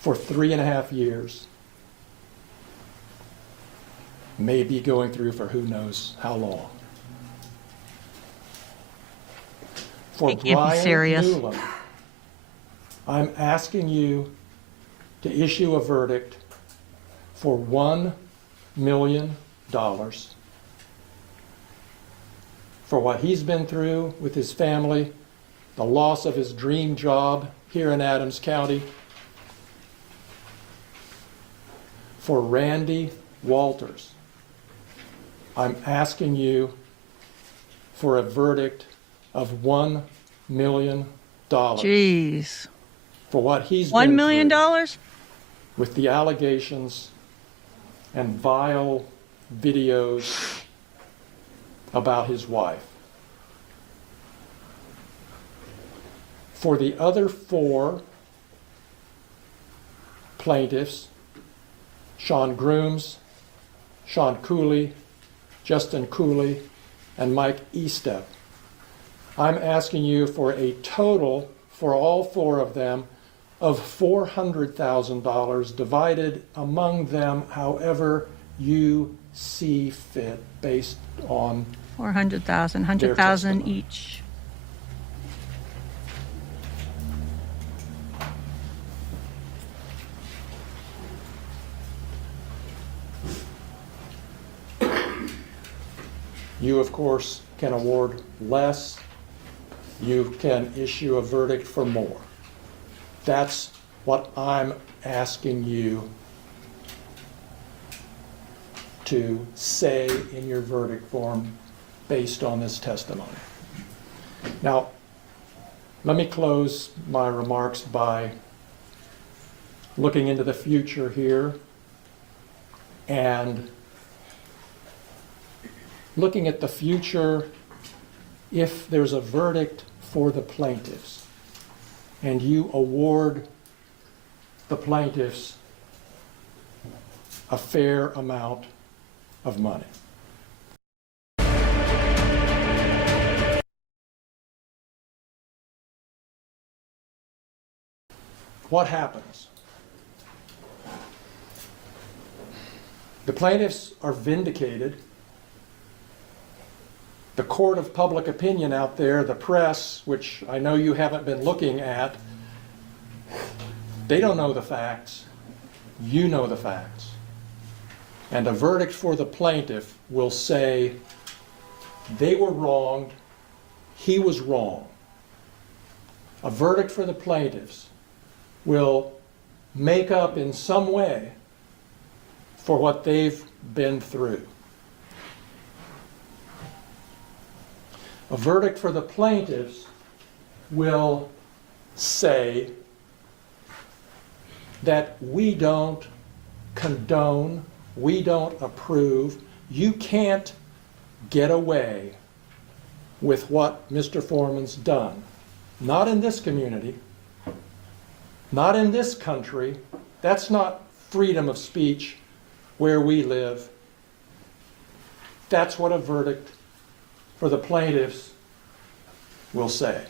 for 3.5 years. Maybe going through for who knows how long. For He can't be Brian serious. Newland, I'm asking you to issue a verdict for $1 million for what he's been through with his family, the loss of his dream job here in Adams County. For Randy Walters, I'm asking you for a verdict of $1 million. Jeez. For what he's $1 been million? through with the allegations and vile videos about his wife. For the other 4 plaintiffs, Sean Grooms, Sean Cooley, Justin Cooley, and Mike Estep, I'm asking you for a total for all 4 of them of $400,000 divided among them however you see fit based on 400,000, 100,000 each. You, of course, can award less. You can issue a verdict for more. That's what I'm asking you to say in your verdict form based on this testimony. Now, let me close my remarks by looking into the future here and looking at the future if there's a verdict for the plaintiffs and you award the plaintiffs a fair amount of money. What happens? The plaintiffs are vindicated. The court of public opinion out there, the press, which I know you haven't been looking at, they don't know the facts. You know the facts. And a verdict for the plaintiff will say they were wronged, he was wrong. a verdict for the plaintiffs will make up in some way for what they've been through. A verdict for the plaintiffs will say that we don't condone, we don't approve, you can't get away with what Mr. Foreman's done. Not in this community, not in this country. That's not freedom of speech where we live. That's what a verdict for the plaintiffs will say.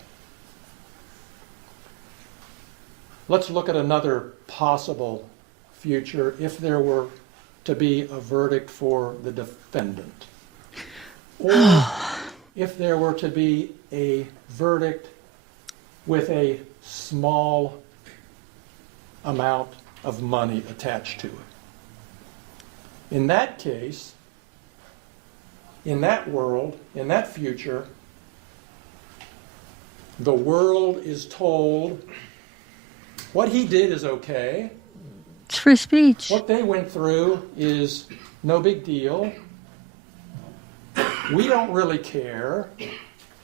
Let's look at another possible future if there were to be a verdict for the defendant. Or if there were to be a verdict with a small amount of money attached to it. In that case, in that world, in that future, the world is told what he did is okay. It's free speech. What they went through is no big deal. We don't really care.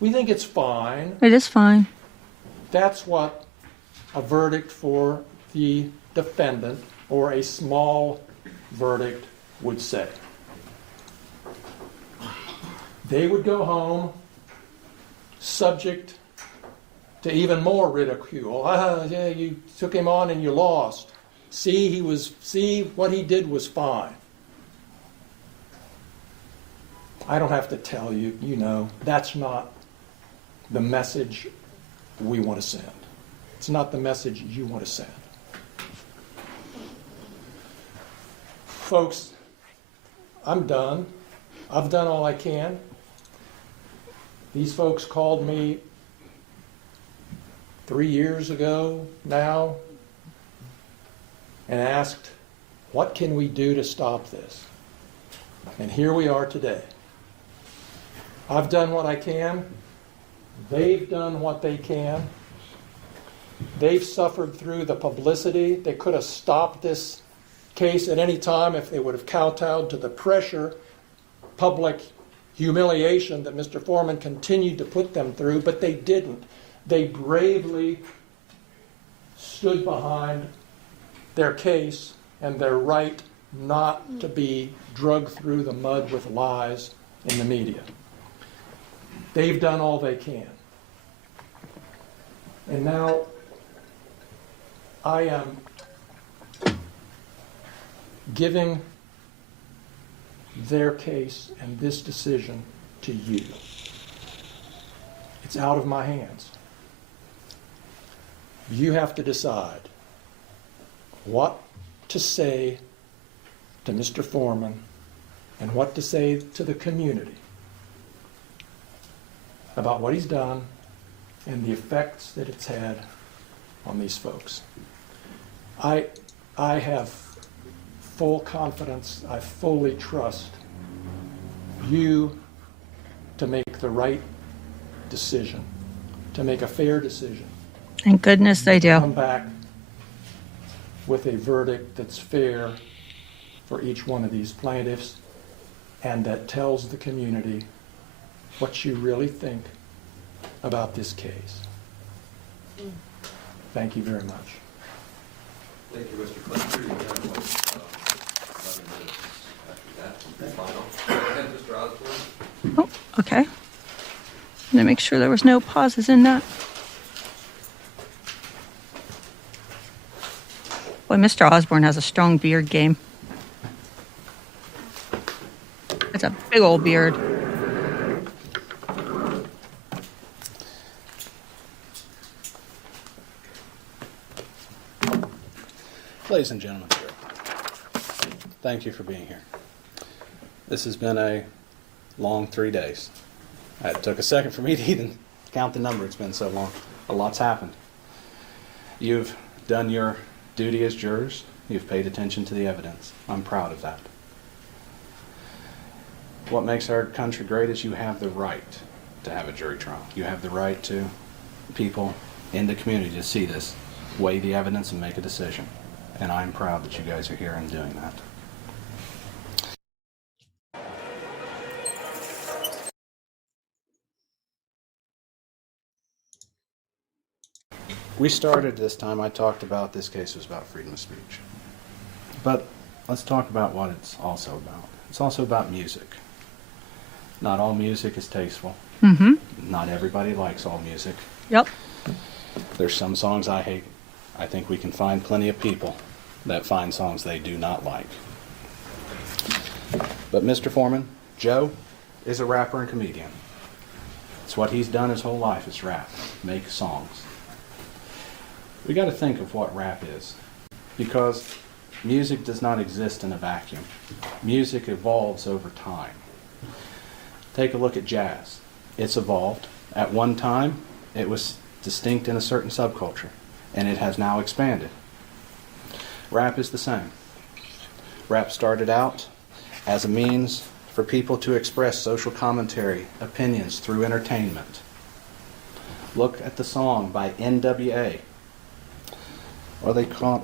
We think it's fine. It is fine. That's what a verdict for the defendant or a small verdict would say. They would go home subject to even more ridicule. Yeah, you took him on and you lost. See, what he did was fine. I don't have to tell you, you know, that's not the message we want to send. It's not the message you want to send. Folks, I'm done. I've done all I can. These folks called me 3 years ago now and asked, what can we do to stop this? And here we are today. I've done what I can. They've done what they can. They've suffered through the publicity. They could have stopped this case at any time if they would have kowtowed to the pressure, public humiliation that Mr. Foreman continued to put them through, but they didn't. They bravely stood behind their case and their right not to be dragged through the mud with lies in the media. They've done all they can. And now I am giving their case and this decision to you. It's out of my hands. You have to decide what to say to Mr. Foreman and what to say to the community about what he's done and the effects that it's had on these folks. I have full confidence, I fully trust you to make the right decision, to make a fair decision. Thank goodness they do. Come back with a verdict that's fair for each one of these plaintiffs and that tells the community what you really think about this case. Thank you very much. Thank you, Mr. Clinton. You have 11 minutes after that. Final. Go ahead, Mr. Osborne. Oh, okay. I'm going to make sure there was no pauses in that. Boy, Mr. Osborne has a strong beard game. It's a big old beard. Ladies and gentlemen, thank you for being here. This has been a long 3 days. It took a second for me to even count the number. It's been so long. A lot's happened. You've done your duty as jurors. You've paid attention to the evidence. I'm proud of that. What makes our country great is you have the right to have a jury trial. You have the right to people in the community to see this, weigh the evidence, and make a decision. And I'm proud that you guys are here and doing that. We started this time, I talked about this case was about freedom of speech. But let's talk about what it's also about. It's also about music. Not all music is tasteful. Mm-hmm. Not everybody likes all music. Yep. There's some songs I hate. I think we can find plenty of people that find songs they do not like. But Mr. Foreman, Joe, is a rapper and comedian. It's what he's done his whole life is rap, make songs. We got to think of what rap is, because music does not exist in a vacuum. Music evolves over time. Take a look at jazz. It's evolved. At one time, it was distinct in a certain subculture, and it has now expanded. Rap is the same. Rap started out as a means for people to express social commentary, opinions through entertainment. Look at the song by NWA, or they call it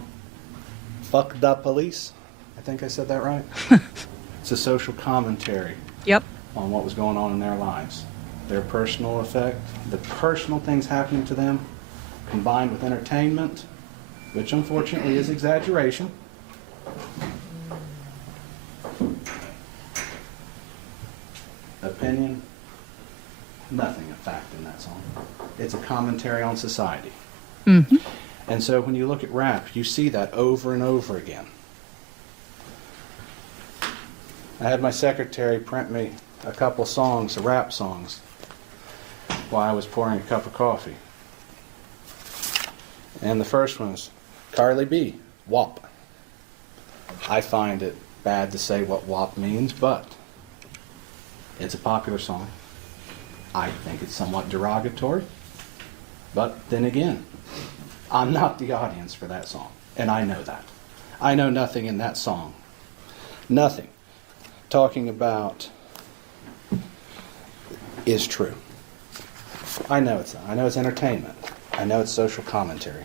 Fuck the Police. I think I said that right. It's a social commentary. Yep. On what was going on in their lives. Their personal effect, the personal things happening to them, combined with entertainment, which unfortunately is exaggeration. Opinion, nothing of fact in that song. It's a commentary on society. Mm-hmm. And so when you look at rap, you see that over and over again. I had my secretary print me a couple songs, rap songs, while I was pouring a cup of coffee. And the first one was Carly B, WAP. I find it bad to say what WAP means, but it's a popular song. I think it's somewhat derogatory, but then again, I'm not the audience for that song, and I know that. I know nothing in that song. Nothing talking about is true. I know it's entertainment. I know it's social commentary.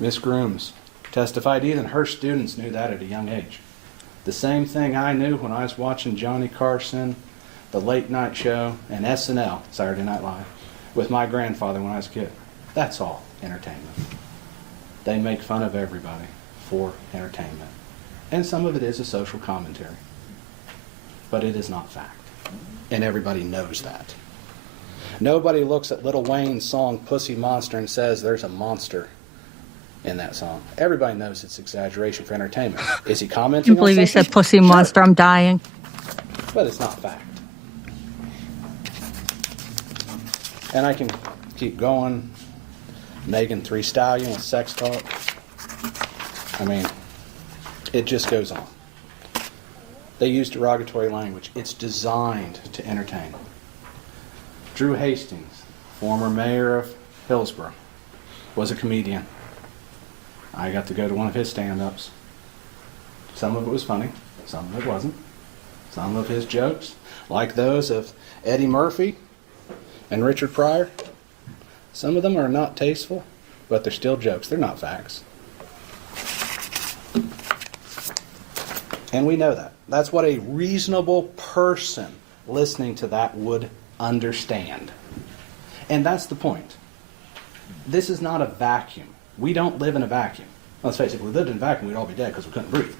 Miss Grooms testified even her students knew that at a young age. The same thing I knew when I was watching Johnny Carson, The Late Night Show, and SNL, Saturday Night Live, with my grandfather when I was a kid. That's all entertainment. They make fun of everybody for entertainment. And some of it is a social commentary. But it is not fact. And everybody knows that. Nobody looks at Lil Wayne's song Pussy Monster and says there's a monster in that song. Everybody knows it's exaggeration for entertainment. Is he commenting I can't believe on you something? said pussy monster. I'm dying. But it's not fact. And I can keep going. Megan Thee Stallion with Sex Talk. I mean, it just goes on. They use derogatory language. It's designed to entertain. Drew Hastings, former mayor of Hillsborough, was a comedian. I got to go to one of his stand-ups. Some of it was funny, some of it wasn't. Some of his jokes, like those of Eddie Murphy and Richard Pryor, some of them are not tasteful, but they're still jokes. They're not facts. And we know that. That's what a reasonable person listening to that would understand. And that's the point. This is not a vacuum. We don't live in a vacuum. Let's face it, if we lived in a vacuum, we'd all be dead because we couldn't breathe.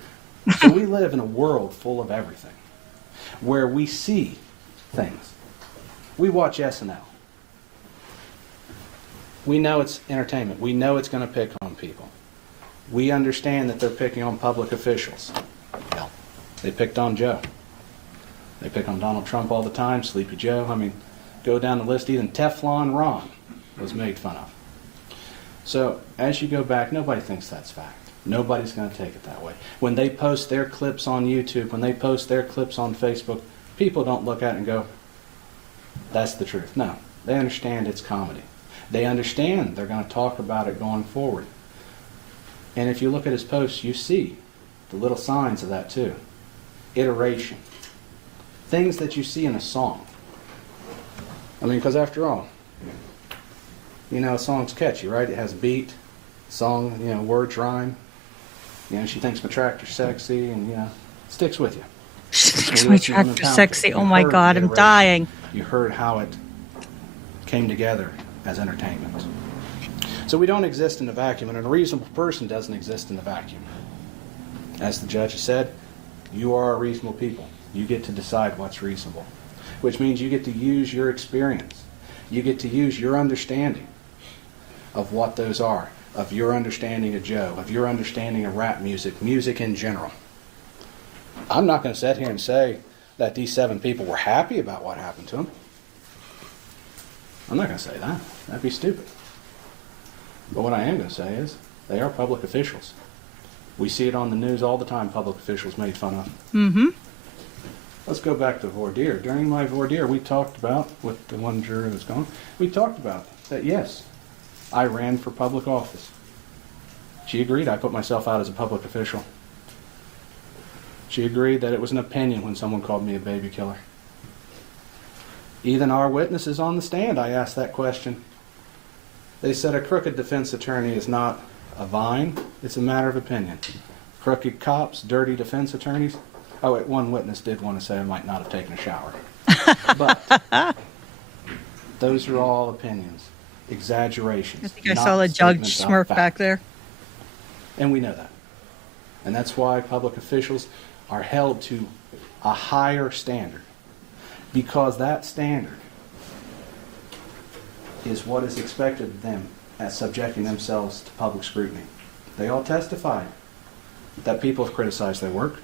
So we live in a world full of everything, where we see things. We watch SNL. We know it's entertainment. We know it's going to pick on people. We understand that they're picking on public officials. Well, they picked on Joe. They pick on Donald Trump all the time, Sleepy Joe. I mean, go down the list, even Teflon Ron was made fun of. So as you go back, nobody thinks that's fact. Nobody's going to take it that way. When they post their clips on YouTube, when they post their clips on Facebook, people don't look at it and go, that's the truth. No, they understand it's comedy. They understand they're going to talk about it going forward. And if you look at his posts, you see the little signs of that too. Iteration. Things that you see in a song. I mean, because after all, You know, a song's catchy, right? It has a beat, song, you know, words rhyme. You know, she thinks my tractor's sexy, and, you know, sticks with you. She thinks my tractor's sexy. Oh my God, I'm iteration. dying. You heard how it came together as entertainment. So we don't exist in a vacuum, and a reasonable person doesn't exist in a vacuum. As the judge has said, you are a reasonable people. You get to decide what's reasonable, which means you get to use your experience. You get to use your understanding of what those are, of your understanding of Joe, of your understanding of rap music, music in general. I'm not going to sit here and say that these 7 people were happy about what happened to them. I'm not going to say that. That'd be stupid. But what I am going to say is they are public officials. We see it on the news all the time, public officials made fun of. Mm-hmm. Let's go back to voir dire. During my voir dire, we talked about, with the one juror who's gone, we talked about that, yes, I ran for public office. She agreed I put myself out as a public official. She agreed that it was an opinion when someone called me a baby killer. Even our witnesses on the stand, I asked that question. They said a crooked defense attorney is not a vine, it's a matter of opinion. Crooked cops, dirty defense attorneys. Oh, wait, one witness did want to say I might not have taken a shower. But those are all opinions, exaggerations. I think I saw the judge smirk back there. And we know that. And that's why public officials are held to a higher standard, because that standard is what is expected of them as subjecting themselves to public scrutiny. They all testified that people have criticized their work.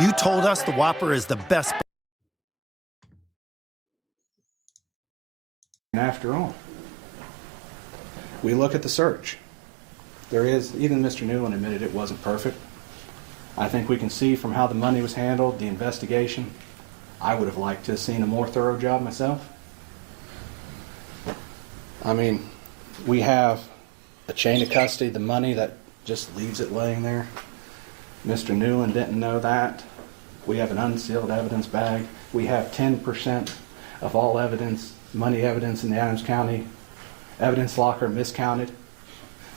You told us the Whopper is the best. And after all, we look at the search. There is, even Mr. Newland admitted it wasn't perfect. I think we can see from how the money was handled, the investigation. I would have liked to have seen a more thorough job myself. I mean, we have a chain of custody, the money that just leaves it laying there. Mr. Newland didn't know that. We have an unsealed evidence bag. We have 10% of all evidence, money evidence in the Adams County evidence locker miscounted.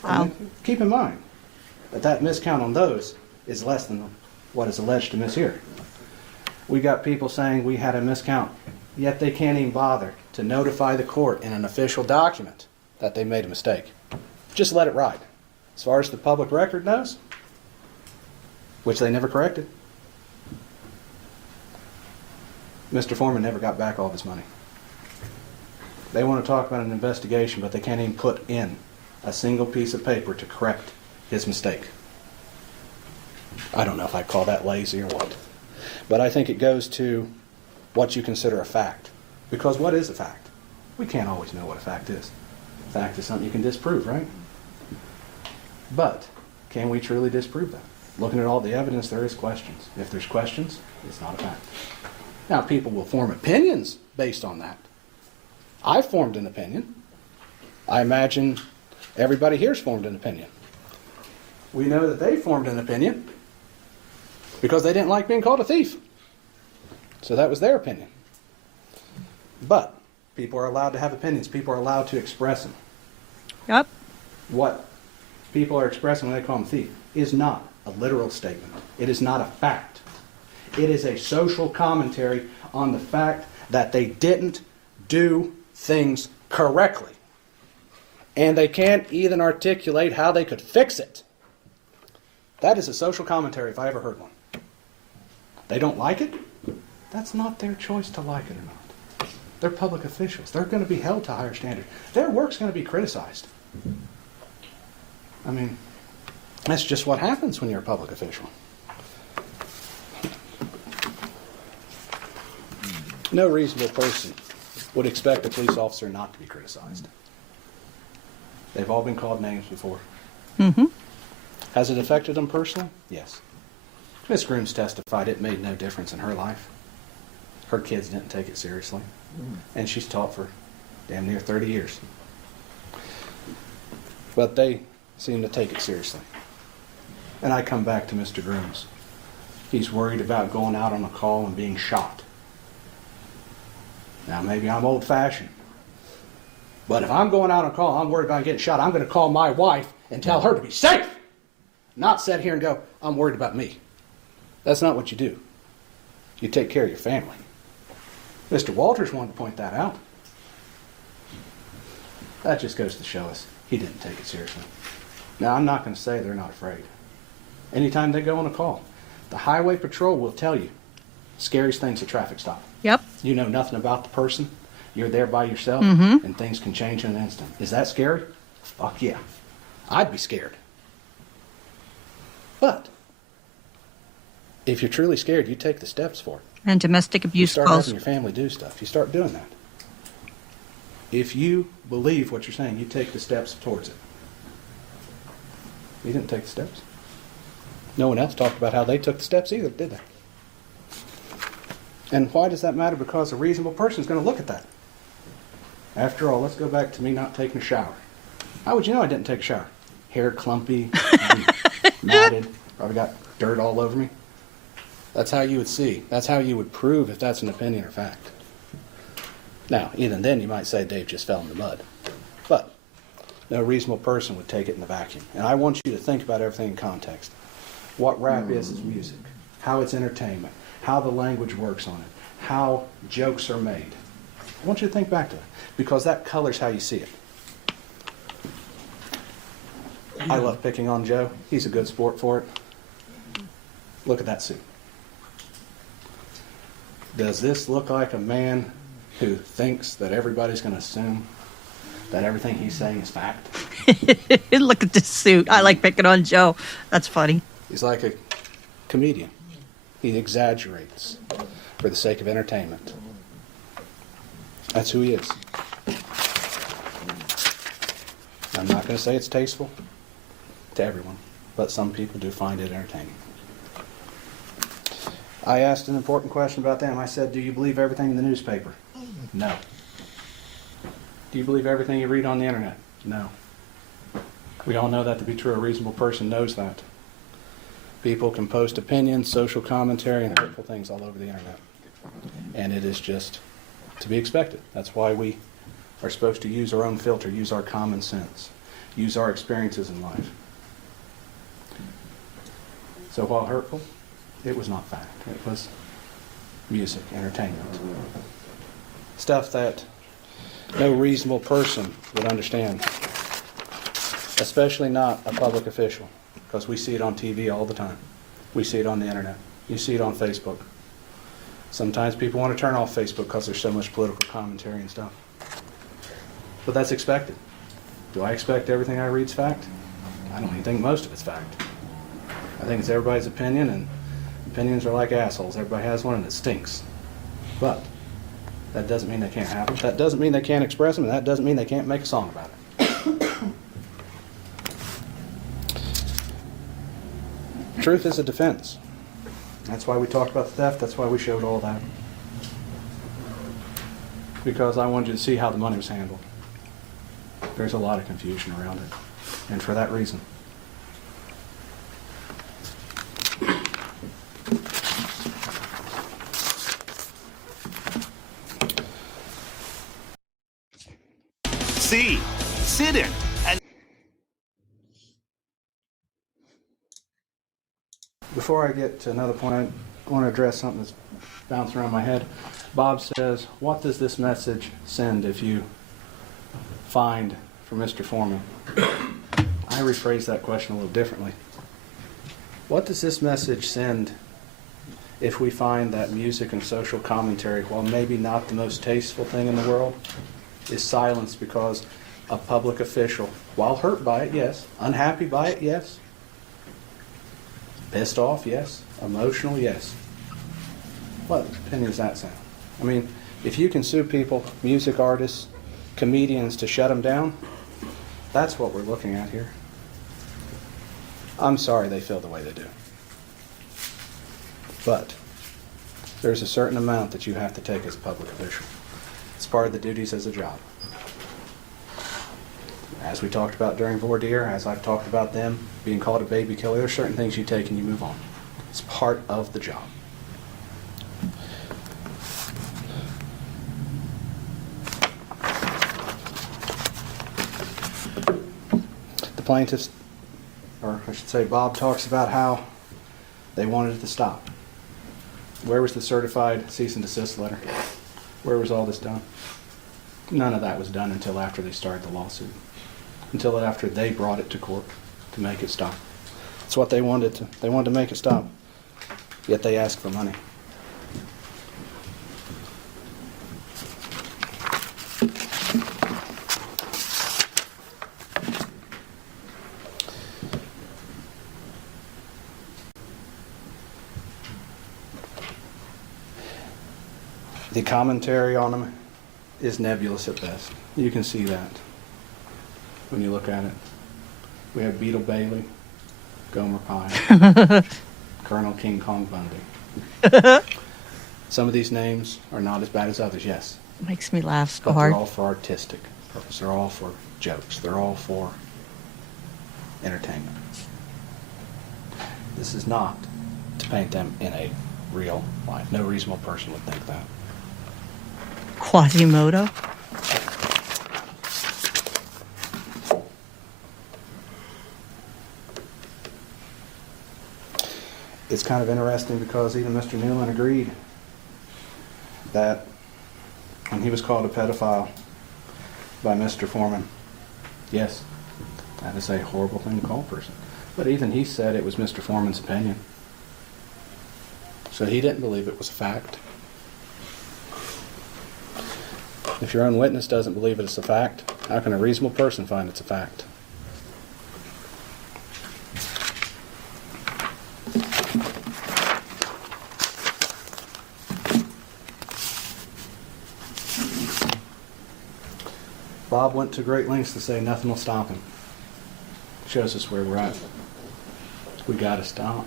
Wow. And keep in mind that miscount on those is less than what is alleged to miss here. We got people saying we had a miscount, yet they can't even bother to notify the court in an official document that they made a mistake. Just let it ride. As far as the public record knows, which they never corrected, Mr. Foreman never got back all of his money. They want to talk about an investigation, but they can't even put in a single piece of paper to correct his mistake. I don't know if I call that lazy or what. But I think it goes to what you consider a fact. Because what is a fact? We can't always know what a fact is. A fact is something you can disprove, right? But can we truly disprove that? Looking at all the evidence, there is questions. If there's questions, it's not a fact. Now, people will form opinions based on that. I formed an opinion. I imagine everybody here's formed an opinion. We know that they formed an opinion because they didn't like being called a thief. So that was their opinion. But people are allowed to have opinions. People are allowed to express them. Yep. What people are expressing when they call them thief is not a literal statement. It is not a fact. It is a social commentary on the fact that they didn't do things correctly. And they can't even articulate how they could fix it. That is a social commentary if I ever heard one. They don't like it? That's not their choice to like it or not. They're public officials. They're going to be held to a higher standard. Their work's going to be criticized. I mean, that's just what happens when you're a public official. No reasonable person would expect a police officer not to be criticized. They've all been called names before. Mm-hmm. Has it affected them personally? Yes. Miss Grooms testified it made no difference in her life. Her kids didn't take it seriously. And she's taught for damn near 30 years. But they seem to take it seriously. And I come back to Mr. Grooms. He's worried about going out on a call and being shot. Now, maybe I'm old-fashioned, but if I'm going out on call, I'm worried about getting shot, I'm going to call my wife and tell her to be safe, not sit here and go, I'm worried about me. That's not what you do. You take care of your family. Mr. Walters wanted to point that out. That just goes to show us he didn't take it seriously. Now, I'm not going to say they're not afraid. Anytime they go on a call, the highway patrol will tell you scariest thing's a traffic stop. Yep. You know nothing about the person. You're there by yourself, Mhm. and things can change in an instant. Is that scary? Fuck yeah. I'd be scared. But if you're truly scared, you take the steps for it. And domestic You abuse start calls. having your family do stuff. You start doing that. If you believe what you're saying, you take the steps towards it. You didn't take the steps. No one else talked about how they took the steps either, did they? And why does that matter? Because a reasonable person is going to look at that. After all, let's go back to me not taking a shower. How would you know I didn't take a shower? Hair clumpy, matted, probably got dirt all over me. That's how you would see. That's how you would prove if that's an opinion or fact. Now, even then you might say Dave just fell in the mud. But no reasonable person would take it in the vacuum. And I want you to think about everything in context. What rap is music, how it's entertainment, how the language works on it, how jokes are made. I want you to think back to it, because that colors how you see it. I love picking on Joe. He's a good sport for it. Look at that suit. Does this look like a man who thinks that everybody's going to assume that everything he's saying is fact? Look at this suit. I like picking on Joe. That's funny. He's like a comedian. He exaggerates for the sake of entertainment. That's who he is. I'm not going to say it's tasteful to everyone, but some people do find it entertaining. I asked an important question about them. I said, do you believe everything in the newspaper? No. Do you believe everything you read on the internet? No. We all know that to be true. A reasonable person knows that. People can post opinions, social commentary, and hurtful things all over the internet. And it is just to be expected. That's why we are supposed to use our own filter, use our common sense, use our experiences in life. So while hurtful, it was not fact. It was music, entertainment. Stuff that no reasonable person would understand. Especially not a public official, because we see it on TV all the time. We see it on the internet. You see it on Facebook. Sometimes people want to turn off Facebook because there's so much political commentary and stuff. But that's expected. Do I expect everything I read is fact? I don't even think most of it's fact. I think it's everybody's opinion, and opinions are like assholes. Everybody has one and it stinks. But that doesn't mean they can't have them. That doesn't mean they can't express them, and that doesn't mean they can't make a song about it. Truth is a defense. That's why we talked about the theft. That's why we showed all that. Because I wanted you to see how the money was handled. There's a lot of confusion around it. And for that reason. C. Sit in. And Before I get to another point, I want to address something that's bouncing around my head. Bob says, what does this message send if you find for Mr. Foreman? I rephrase that question a little differently. What does this message send if we find that music and social commentary, while maybe not the most tasteful thing in the world, is silenced because a public official, while hurt by it, yes, unhappy by it, yes, pissed off, yes, emotional, yes. What opinion does that sound? I mean, if you can sue people, music artists, comedians, to shut them down, that's what we're looking at here. I'm sorry they feel the way they do. But there's a certain amount that you have to take as a public official. It's part of the duties as a job. As we talked about during voir dire, as I've talked about them being called a baby killer, there's certain things you take and you move on. It's part of the job. plaintiffs, or I should say Bob talks about how they wanted it to stop. Where was the certified cease and desist letter? Where was all this done? None of that was done until after they started the lawsuit. Until after they brought it to court to make it stop. That's what they wanted to. They wanted to make it stop. Yet they asked for money. The commentary on them is nebulous at best. You can see that when you look at it. We have Beetle Bailey, Gomer Pyle, Colonel King Kong Bundy. Some of these names are not as bad as others, yes. Makes me laugh so But hard. they're all for artistic purpose. They're all for jokes. They're all for entertainment. This is not to paint them in a real light. No reasonable person would think that. Quasimodo. It's kind of interesting because even Mr. Newland agreed that when he was called a pedophile by Mr. Foreman, yes, that is a horrible thing to call a person. But even he said it was Mr. Foreman's opinion. So he didn't believe it was a fact. If your own witness doesn't believe it's a fact, how can a reasonable person find it's a fact? Bob went to great lengths to say nothing will stop him. Shows us where we're at. We got to stop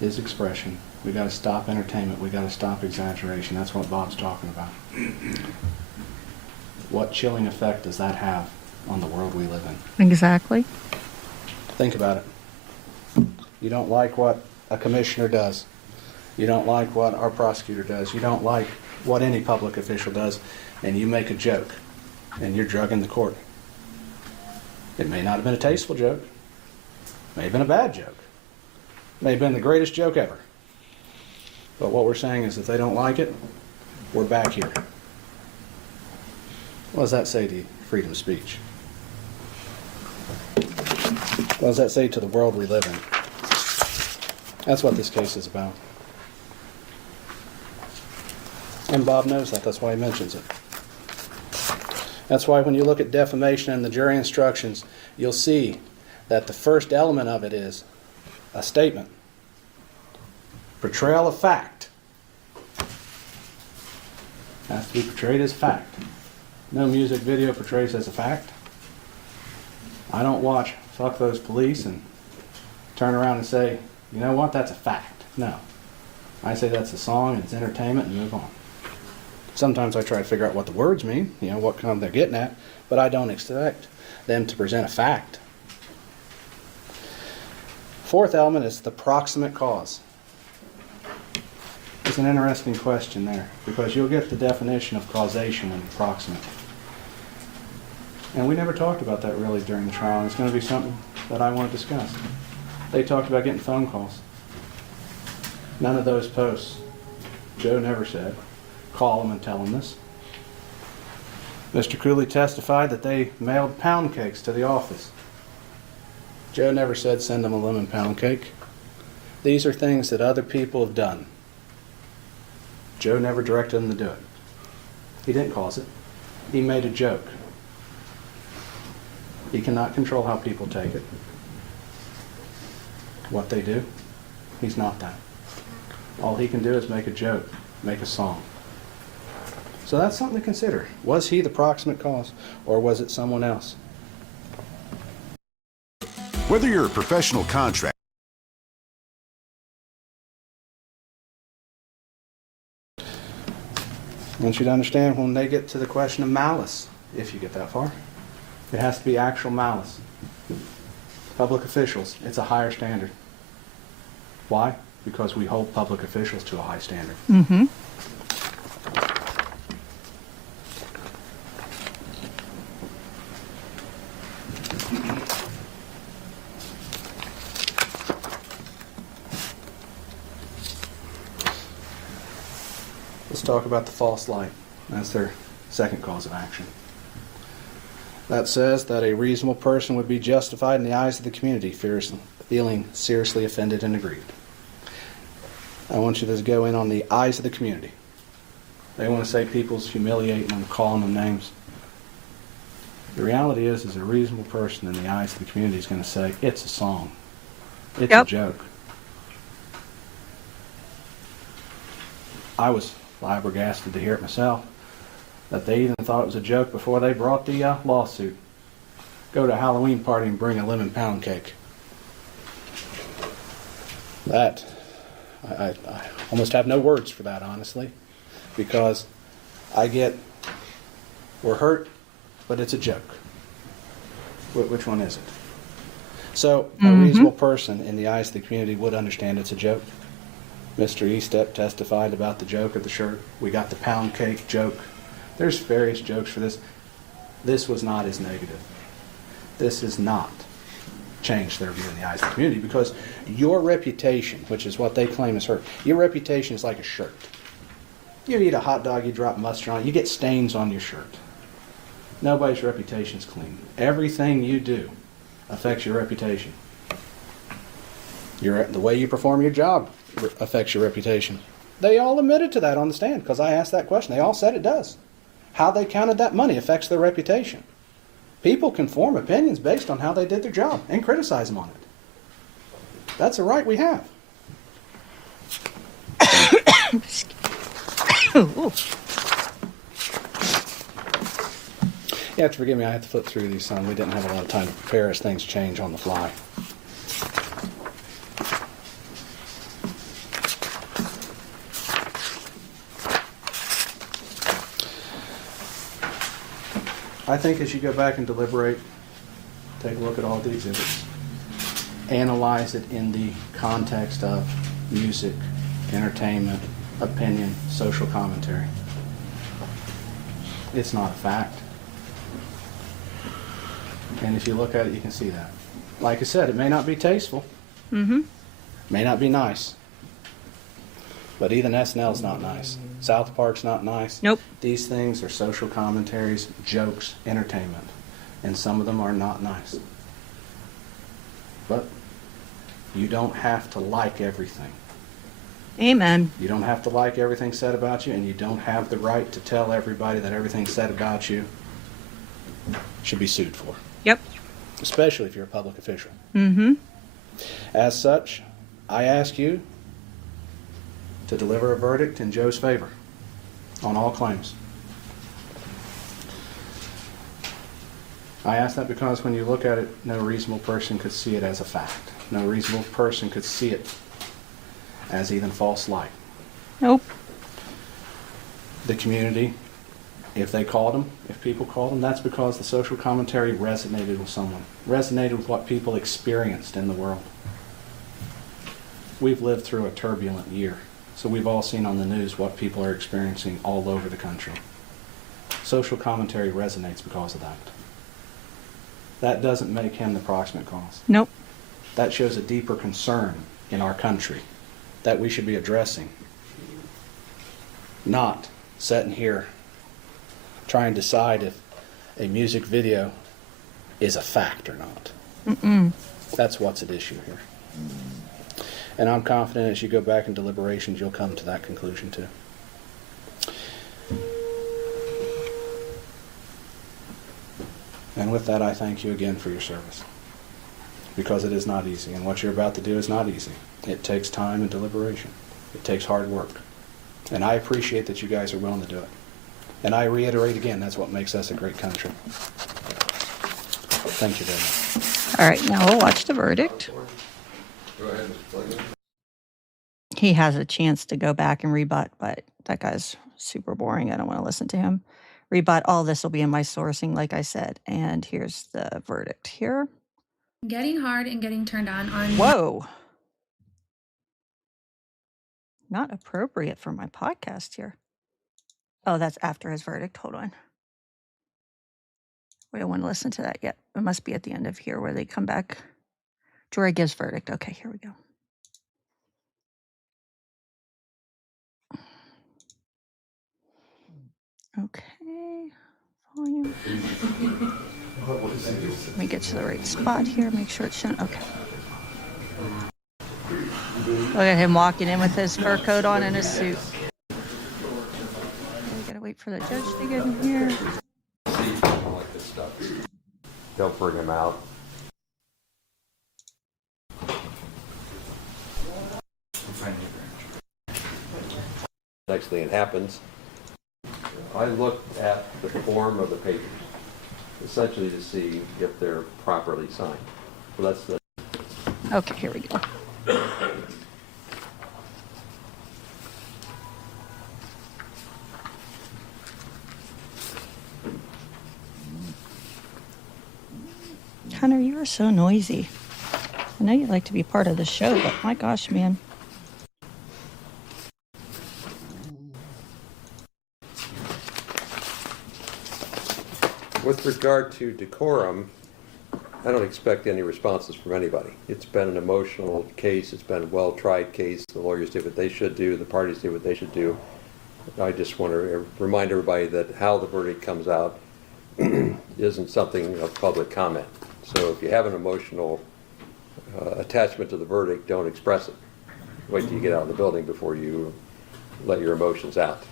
his expression. We got to stop entertainment. We got to stop exaggeration. That's what Bob's talking about. What chilling effect does that have on the world we live in? Exactly. Think about it. You don't like what a commissioner does. You don't like what our prosecutor does. You don't like what any public official does, and you make a joke, and you're drugging the court. It may not have been a tasteful joke. May have been a bad joke. May have been the greatest joke ever. But what we're saying is if they don't like it, we're back here. What does that say to you, freedom of speech? What does that say to the world we live in? That's what this case is about. And Bob knows that. That's why he mentions it. That's why when you look at defamation and the jury instructions, you'll see that the first element of it is a statement. Portrayal of fact. Has to be portrayed as fact. No music video portrays as a fact. I don't watch Fuck Those Police and turn around and say, you know what, that's a fact. No. I say that's a song and it's entertainment and move on. Sometimes I try to figure out what the words mean, you know, what kind of they're getting at, but I don't expect them to present a fact. Fourth element is the proximate cause. It's an interesting question there, because you'll get the definition of causation in proximate. And we never talked about that really during the trial, and it's going to be something that I want to discuss. They talked about getting phone calls. None of those posts. Joe never said, call them and tell them this. Mr. Cooley testified that they mailed pound cakes to the office. Joe never said send them a lemon pound cake. These are things that other people have done. Joe never directed them to do it. He didn't cause it. He made a joke. He cannot control how people take it. What they do, he's not that. All he can do is make a joke, make a song. So that's something to consider. Was he the proximate cause, or was it someone else? Whether you're a professional contractor, I want you to understand when they get to the question of malice, if you get that far, it has to be actual malice. Public officials, it's a higher standard. Why? Because we hold public officials to a high standard. Mm-hmm. talk about the false light. That's their second cause of action. That says that a reasonable person would be justified in the eyes of the community, feeling seriously offended and aggrieved. I want you to go in on the eyes of the community. They want to say people's humiliating them, calling them names. The reality is a reasonable person in the eyes of the community is going to say, it's a song. It's a joke. I was flabbergasted to hear it myself, that they even thought it was a joke before they brought the lawsuit. Go to a Halloween party and bring a lemon pound cake. That, I almost have no words for that, honestly, because we're hurt, but it's a joke. Which one is it? So a reasonable person in the eyes of the community would understand it's a joke. Mr. Estep testified about the joke of the shirt. We got the pound cake joke. There's various jokes for this. This was not as negative. This has not changed their view in the eyes of the community, because your reputation, which is what they claim is hurt, your reputation is like a shirt. You eat a hot dog, you drop mustard on it, you get stains on your shirt. Nobody's reputation's clean. Everything you do affects your reputation. The way you perform your job affects your reputation. They all admitted to that on the stand because I asked that question. They all said it does. How they counted that money affects their reputation. People can form opinions based on how they did their job and criticize them on it. That's a right we have. You have to forgive me, I have to flip through these, son. We didn't have a lot of time to prepare as things change on the fly. I think as you go back and deliberate, take a look at all the exhibits, analyze it in the context of music, entertainment, opinion, social commentary. It's not a fact. And if you look at it, you can see that. Like I said, it may not be tasteful. May not be nice. But even SNL's not nice. South Park's not nice. Nope. These things are social commentaries, jokes, entertainment. And some of them are not nice. But you don't have to like everything. Amen. You don't have to like everything said about you, and you don't have the right to tell everybody that everything said about you should be sued for. Yep. Especially if you're a public official. As such, I ask you to deliver a verdict in Joe's favor on all claims. I ask that because when you look at it, no reasonable person could see it as a fact. No reasonable person could see it as even false light. Nope. The community, if people called them, that's because the social commentary resonated with someone, resonated with what people experienced in the world. We've lived through a turbulent year, so we've all seen on the news what people are experiencing all over the country. Social commentary resonates because of that. That doesn't make him the proximate cause. Nope. That shows a deeper concern in our country that we should be addressing, not sitting here trying to decide if a music video is a fact or not. That's what's at issue here. And I'm confident as you go back in deliberations, you'll come to that conclusion too. And with that, I thank you again for your service, because it is not easy, and what you're about to do is not easy. It takes time and deliberation. It takes hard work. And I appreciate that you guys are willing to do it. And I reiterate again, that's what makes us a great country. Thank you very much. All right, now we'll watch the verdict. Go ahead, Mr. Plagan. He has a chance to go back and rebut, but that guy's super boring. I don't want to listen to him rebut. All this will be in my sourcing, like I said. And here's the verdict here. Getting hard and getting turned on. Whoa. Not appropriate for my podcast here. Oh, that's after his verdict. Hold on. We don't want to listen to that yet. It must be at the end of here where they come back. Jory gives verdict. Okay, here we go. Okay. Volume. Let me get to the right spot here. Make sure it's shown. Okay. Look at him walking in with his fur coat on and his suit. We gotta wait for the judge to get in here. Like this stuff. Don't bring him out. Next thing that happens, I looked at the form of the papers, essentially to see if they're properly signed. So that's the. Okay, here we go. Hunter, you are so noisy. I know you like to be part of the show, but my gosh, man. With regard to decorum, I don't expect any responses from anybody. It's been an emotional case. It's been a well-tried case. The lawyers did what they should do. The parties did what they should do. I just want to remind everybody that how the verdict comes out isn't something of public comment. So if you have an emotional attachment to the verdict, don't express it. Wait till you get out of the building before you let your emotions out.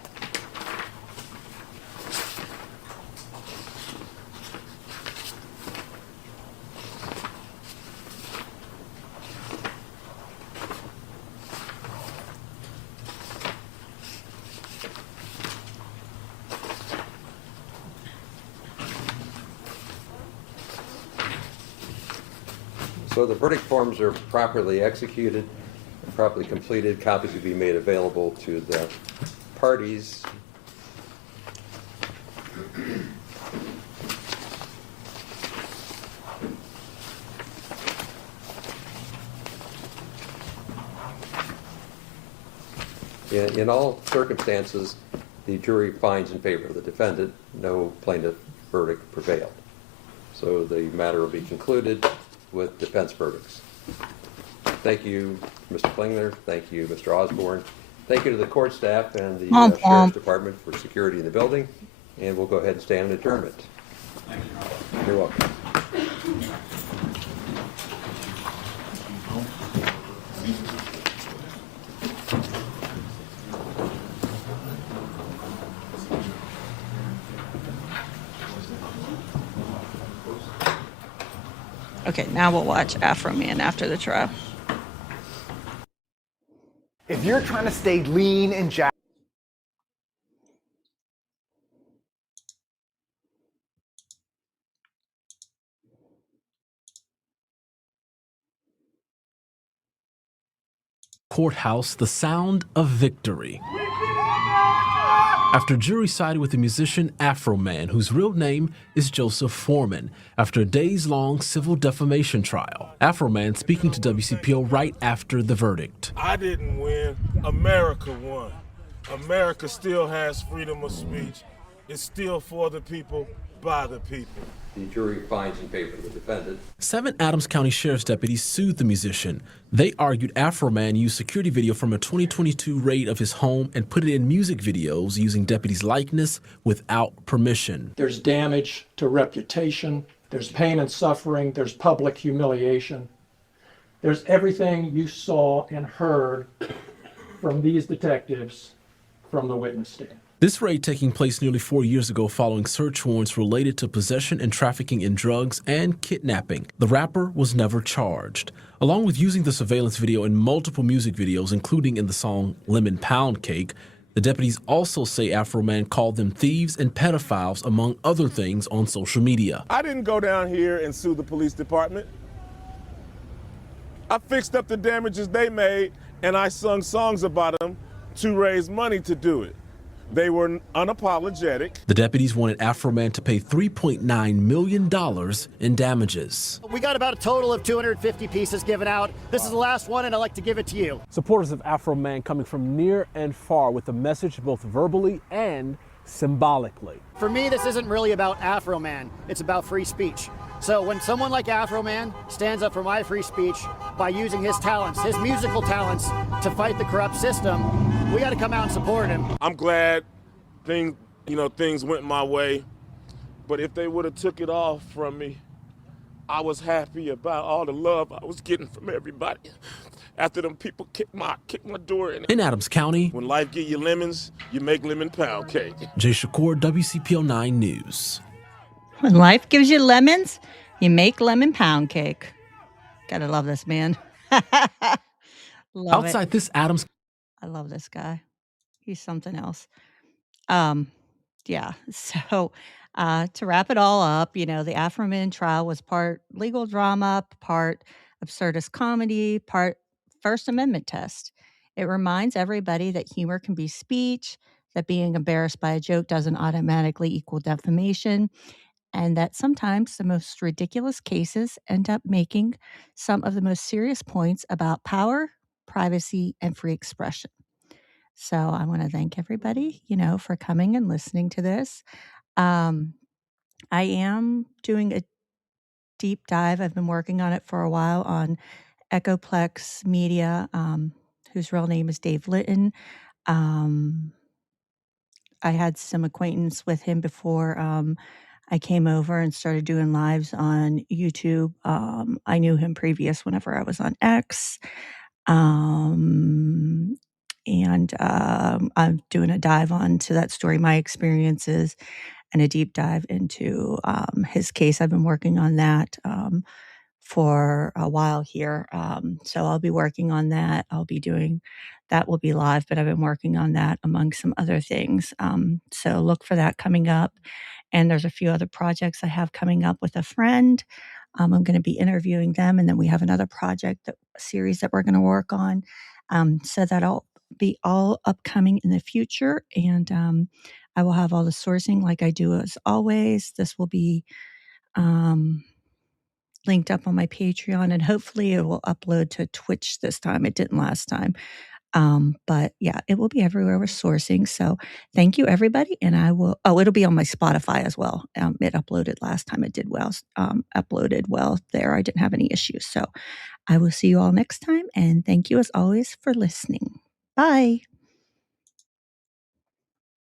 So the verdict forms are properly executed, properly completed. Copies will be made available to the parties. In all circumstances, the jury finds in favor of the defendant. No plaintiff verdict prevailed. So the matter will be concluded with defense verdicts. Thank you, Mr. Klingler. Thank you, Mr. Osborne. Thank you to the court staff and the Sheriff's Department for security in the building. And we'll go ahead and stand in adjournment. Thank you. You're welcome. Okay, now we'll watch Afroman after the trial. If you're trying to stay lean and jacked. Courthouse, the sound of victory. After jury sided with the musician Afroman, whose real name is Joseph Foreman, after a days-long civil defamation trial. Afroman speaking to WCPO right after the verdict. I didn't win. America won. America still has freedom of speech. It's still for the people, by the people. The jury finds in favor of the defendant. 7 Adams County Sheriff's deputies sued the musician. They argued Afroman used security video from a 2022 raid of his home and put it in music videos using deputies' likeness without permission. There's damage to reputation, there's pain and suffering, there's public humiliation. There's everything you saw and heard from these detectives from the witness stand. This raid taking place nearly 4 years ago following search warrants related to possession and trafficking in drugs and kidnapping. The rapper was never charged. Along with using the surveillance video in multiple music videos, including in the song Lemon Pound Cake, the deputies also say Afroman called them thieves and pedophiles, among other things, on social media. I didn't go down here and sue the police department. I fixed up the damages they made, and I sung songs about them to raise money to do it. They were unapologetic. The deputies wanted Afroman to pay $3.9 million in damages. We got about a total of 250 pieces given out. This is the last one, and I'd like to give it to you. Supporters of Afroman coming from near and far with a message both verbally and symbolically. For me, this isn't really about Afroman. It's about free speech. So when someone like Afroman stands up for my free speech by using his talents, his musical talents, to fight the corrupt system, we got to come out and support him. I'm glad things things went my way. But if they would have took it off from me, I was happy about all the love I was getting from everybody. After them people kicked my door in. In Adams County, When life give you lemons, you make lemon pound cake. Jay Shakur, WCPO 9 News. When life gives you lemons, you make lemon pound cake. Gotta love this man. Love Outside it. this Adams. I love this guy. He's something else. Yeah. So to wrap it all up, the Afroman trial was part legal drama, part absurdist comedy, part First Amendment test. It reminds everybody that humor can be speech, that being embarrassed by a joke doesn't automatically equal defamation, and that sometimes the most ridiculous cases end up making some of the most serious points about power, privacy, and free expression. So I want to thank everybody, for coming and listening to this. I am doing a deep dive. I've been working on it for a while on Echoplex Media, whose real name is Dave Litton. I had some acquaintance with him before I came over and started doing lives on YouTube. I knew him previous whenever I was on X. I'm doing a dive onto that story, my experiences, and a deep dive into his case. I've been working on that for a while here. So I'll be working on that. That will be live, but I've been working on that among some other things. So look for that coming up. And there's a few other projects I have coming up with a friend. I'm going to be interviewing them. And then we have another project, a series that we're going to work on. So that'll be all upcoming in the future. And I will have all the sourcing like I do as always. This will be linked up on my Patreon, and hopefully it will upload to Twitch this time. It didn't last time. But yeah, it will be everywhere with sourcing. So thank you, everybody. And it'll be on my Spotify as well. It uploaded last time. It did well, uploaded well there. I didn't have any issues. So I will see you all next time. And thank you as always for listening. Bye.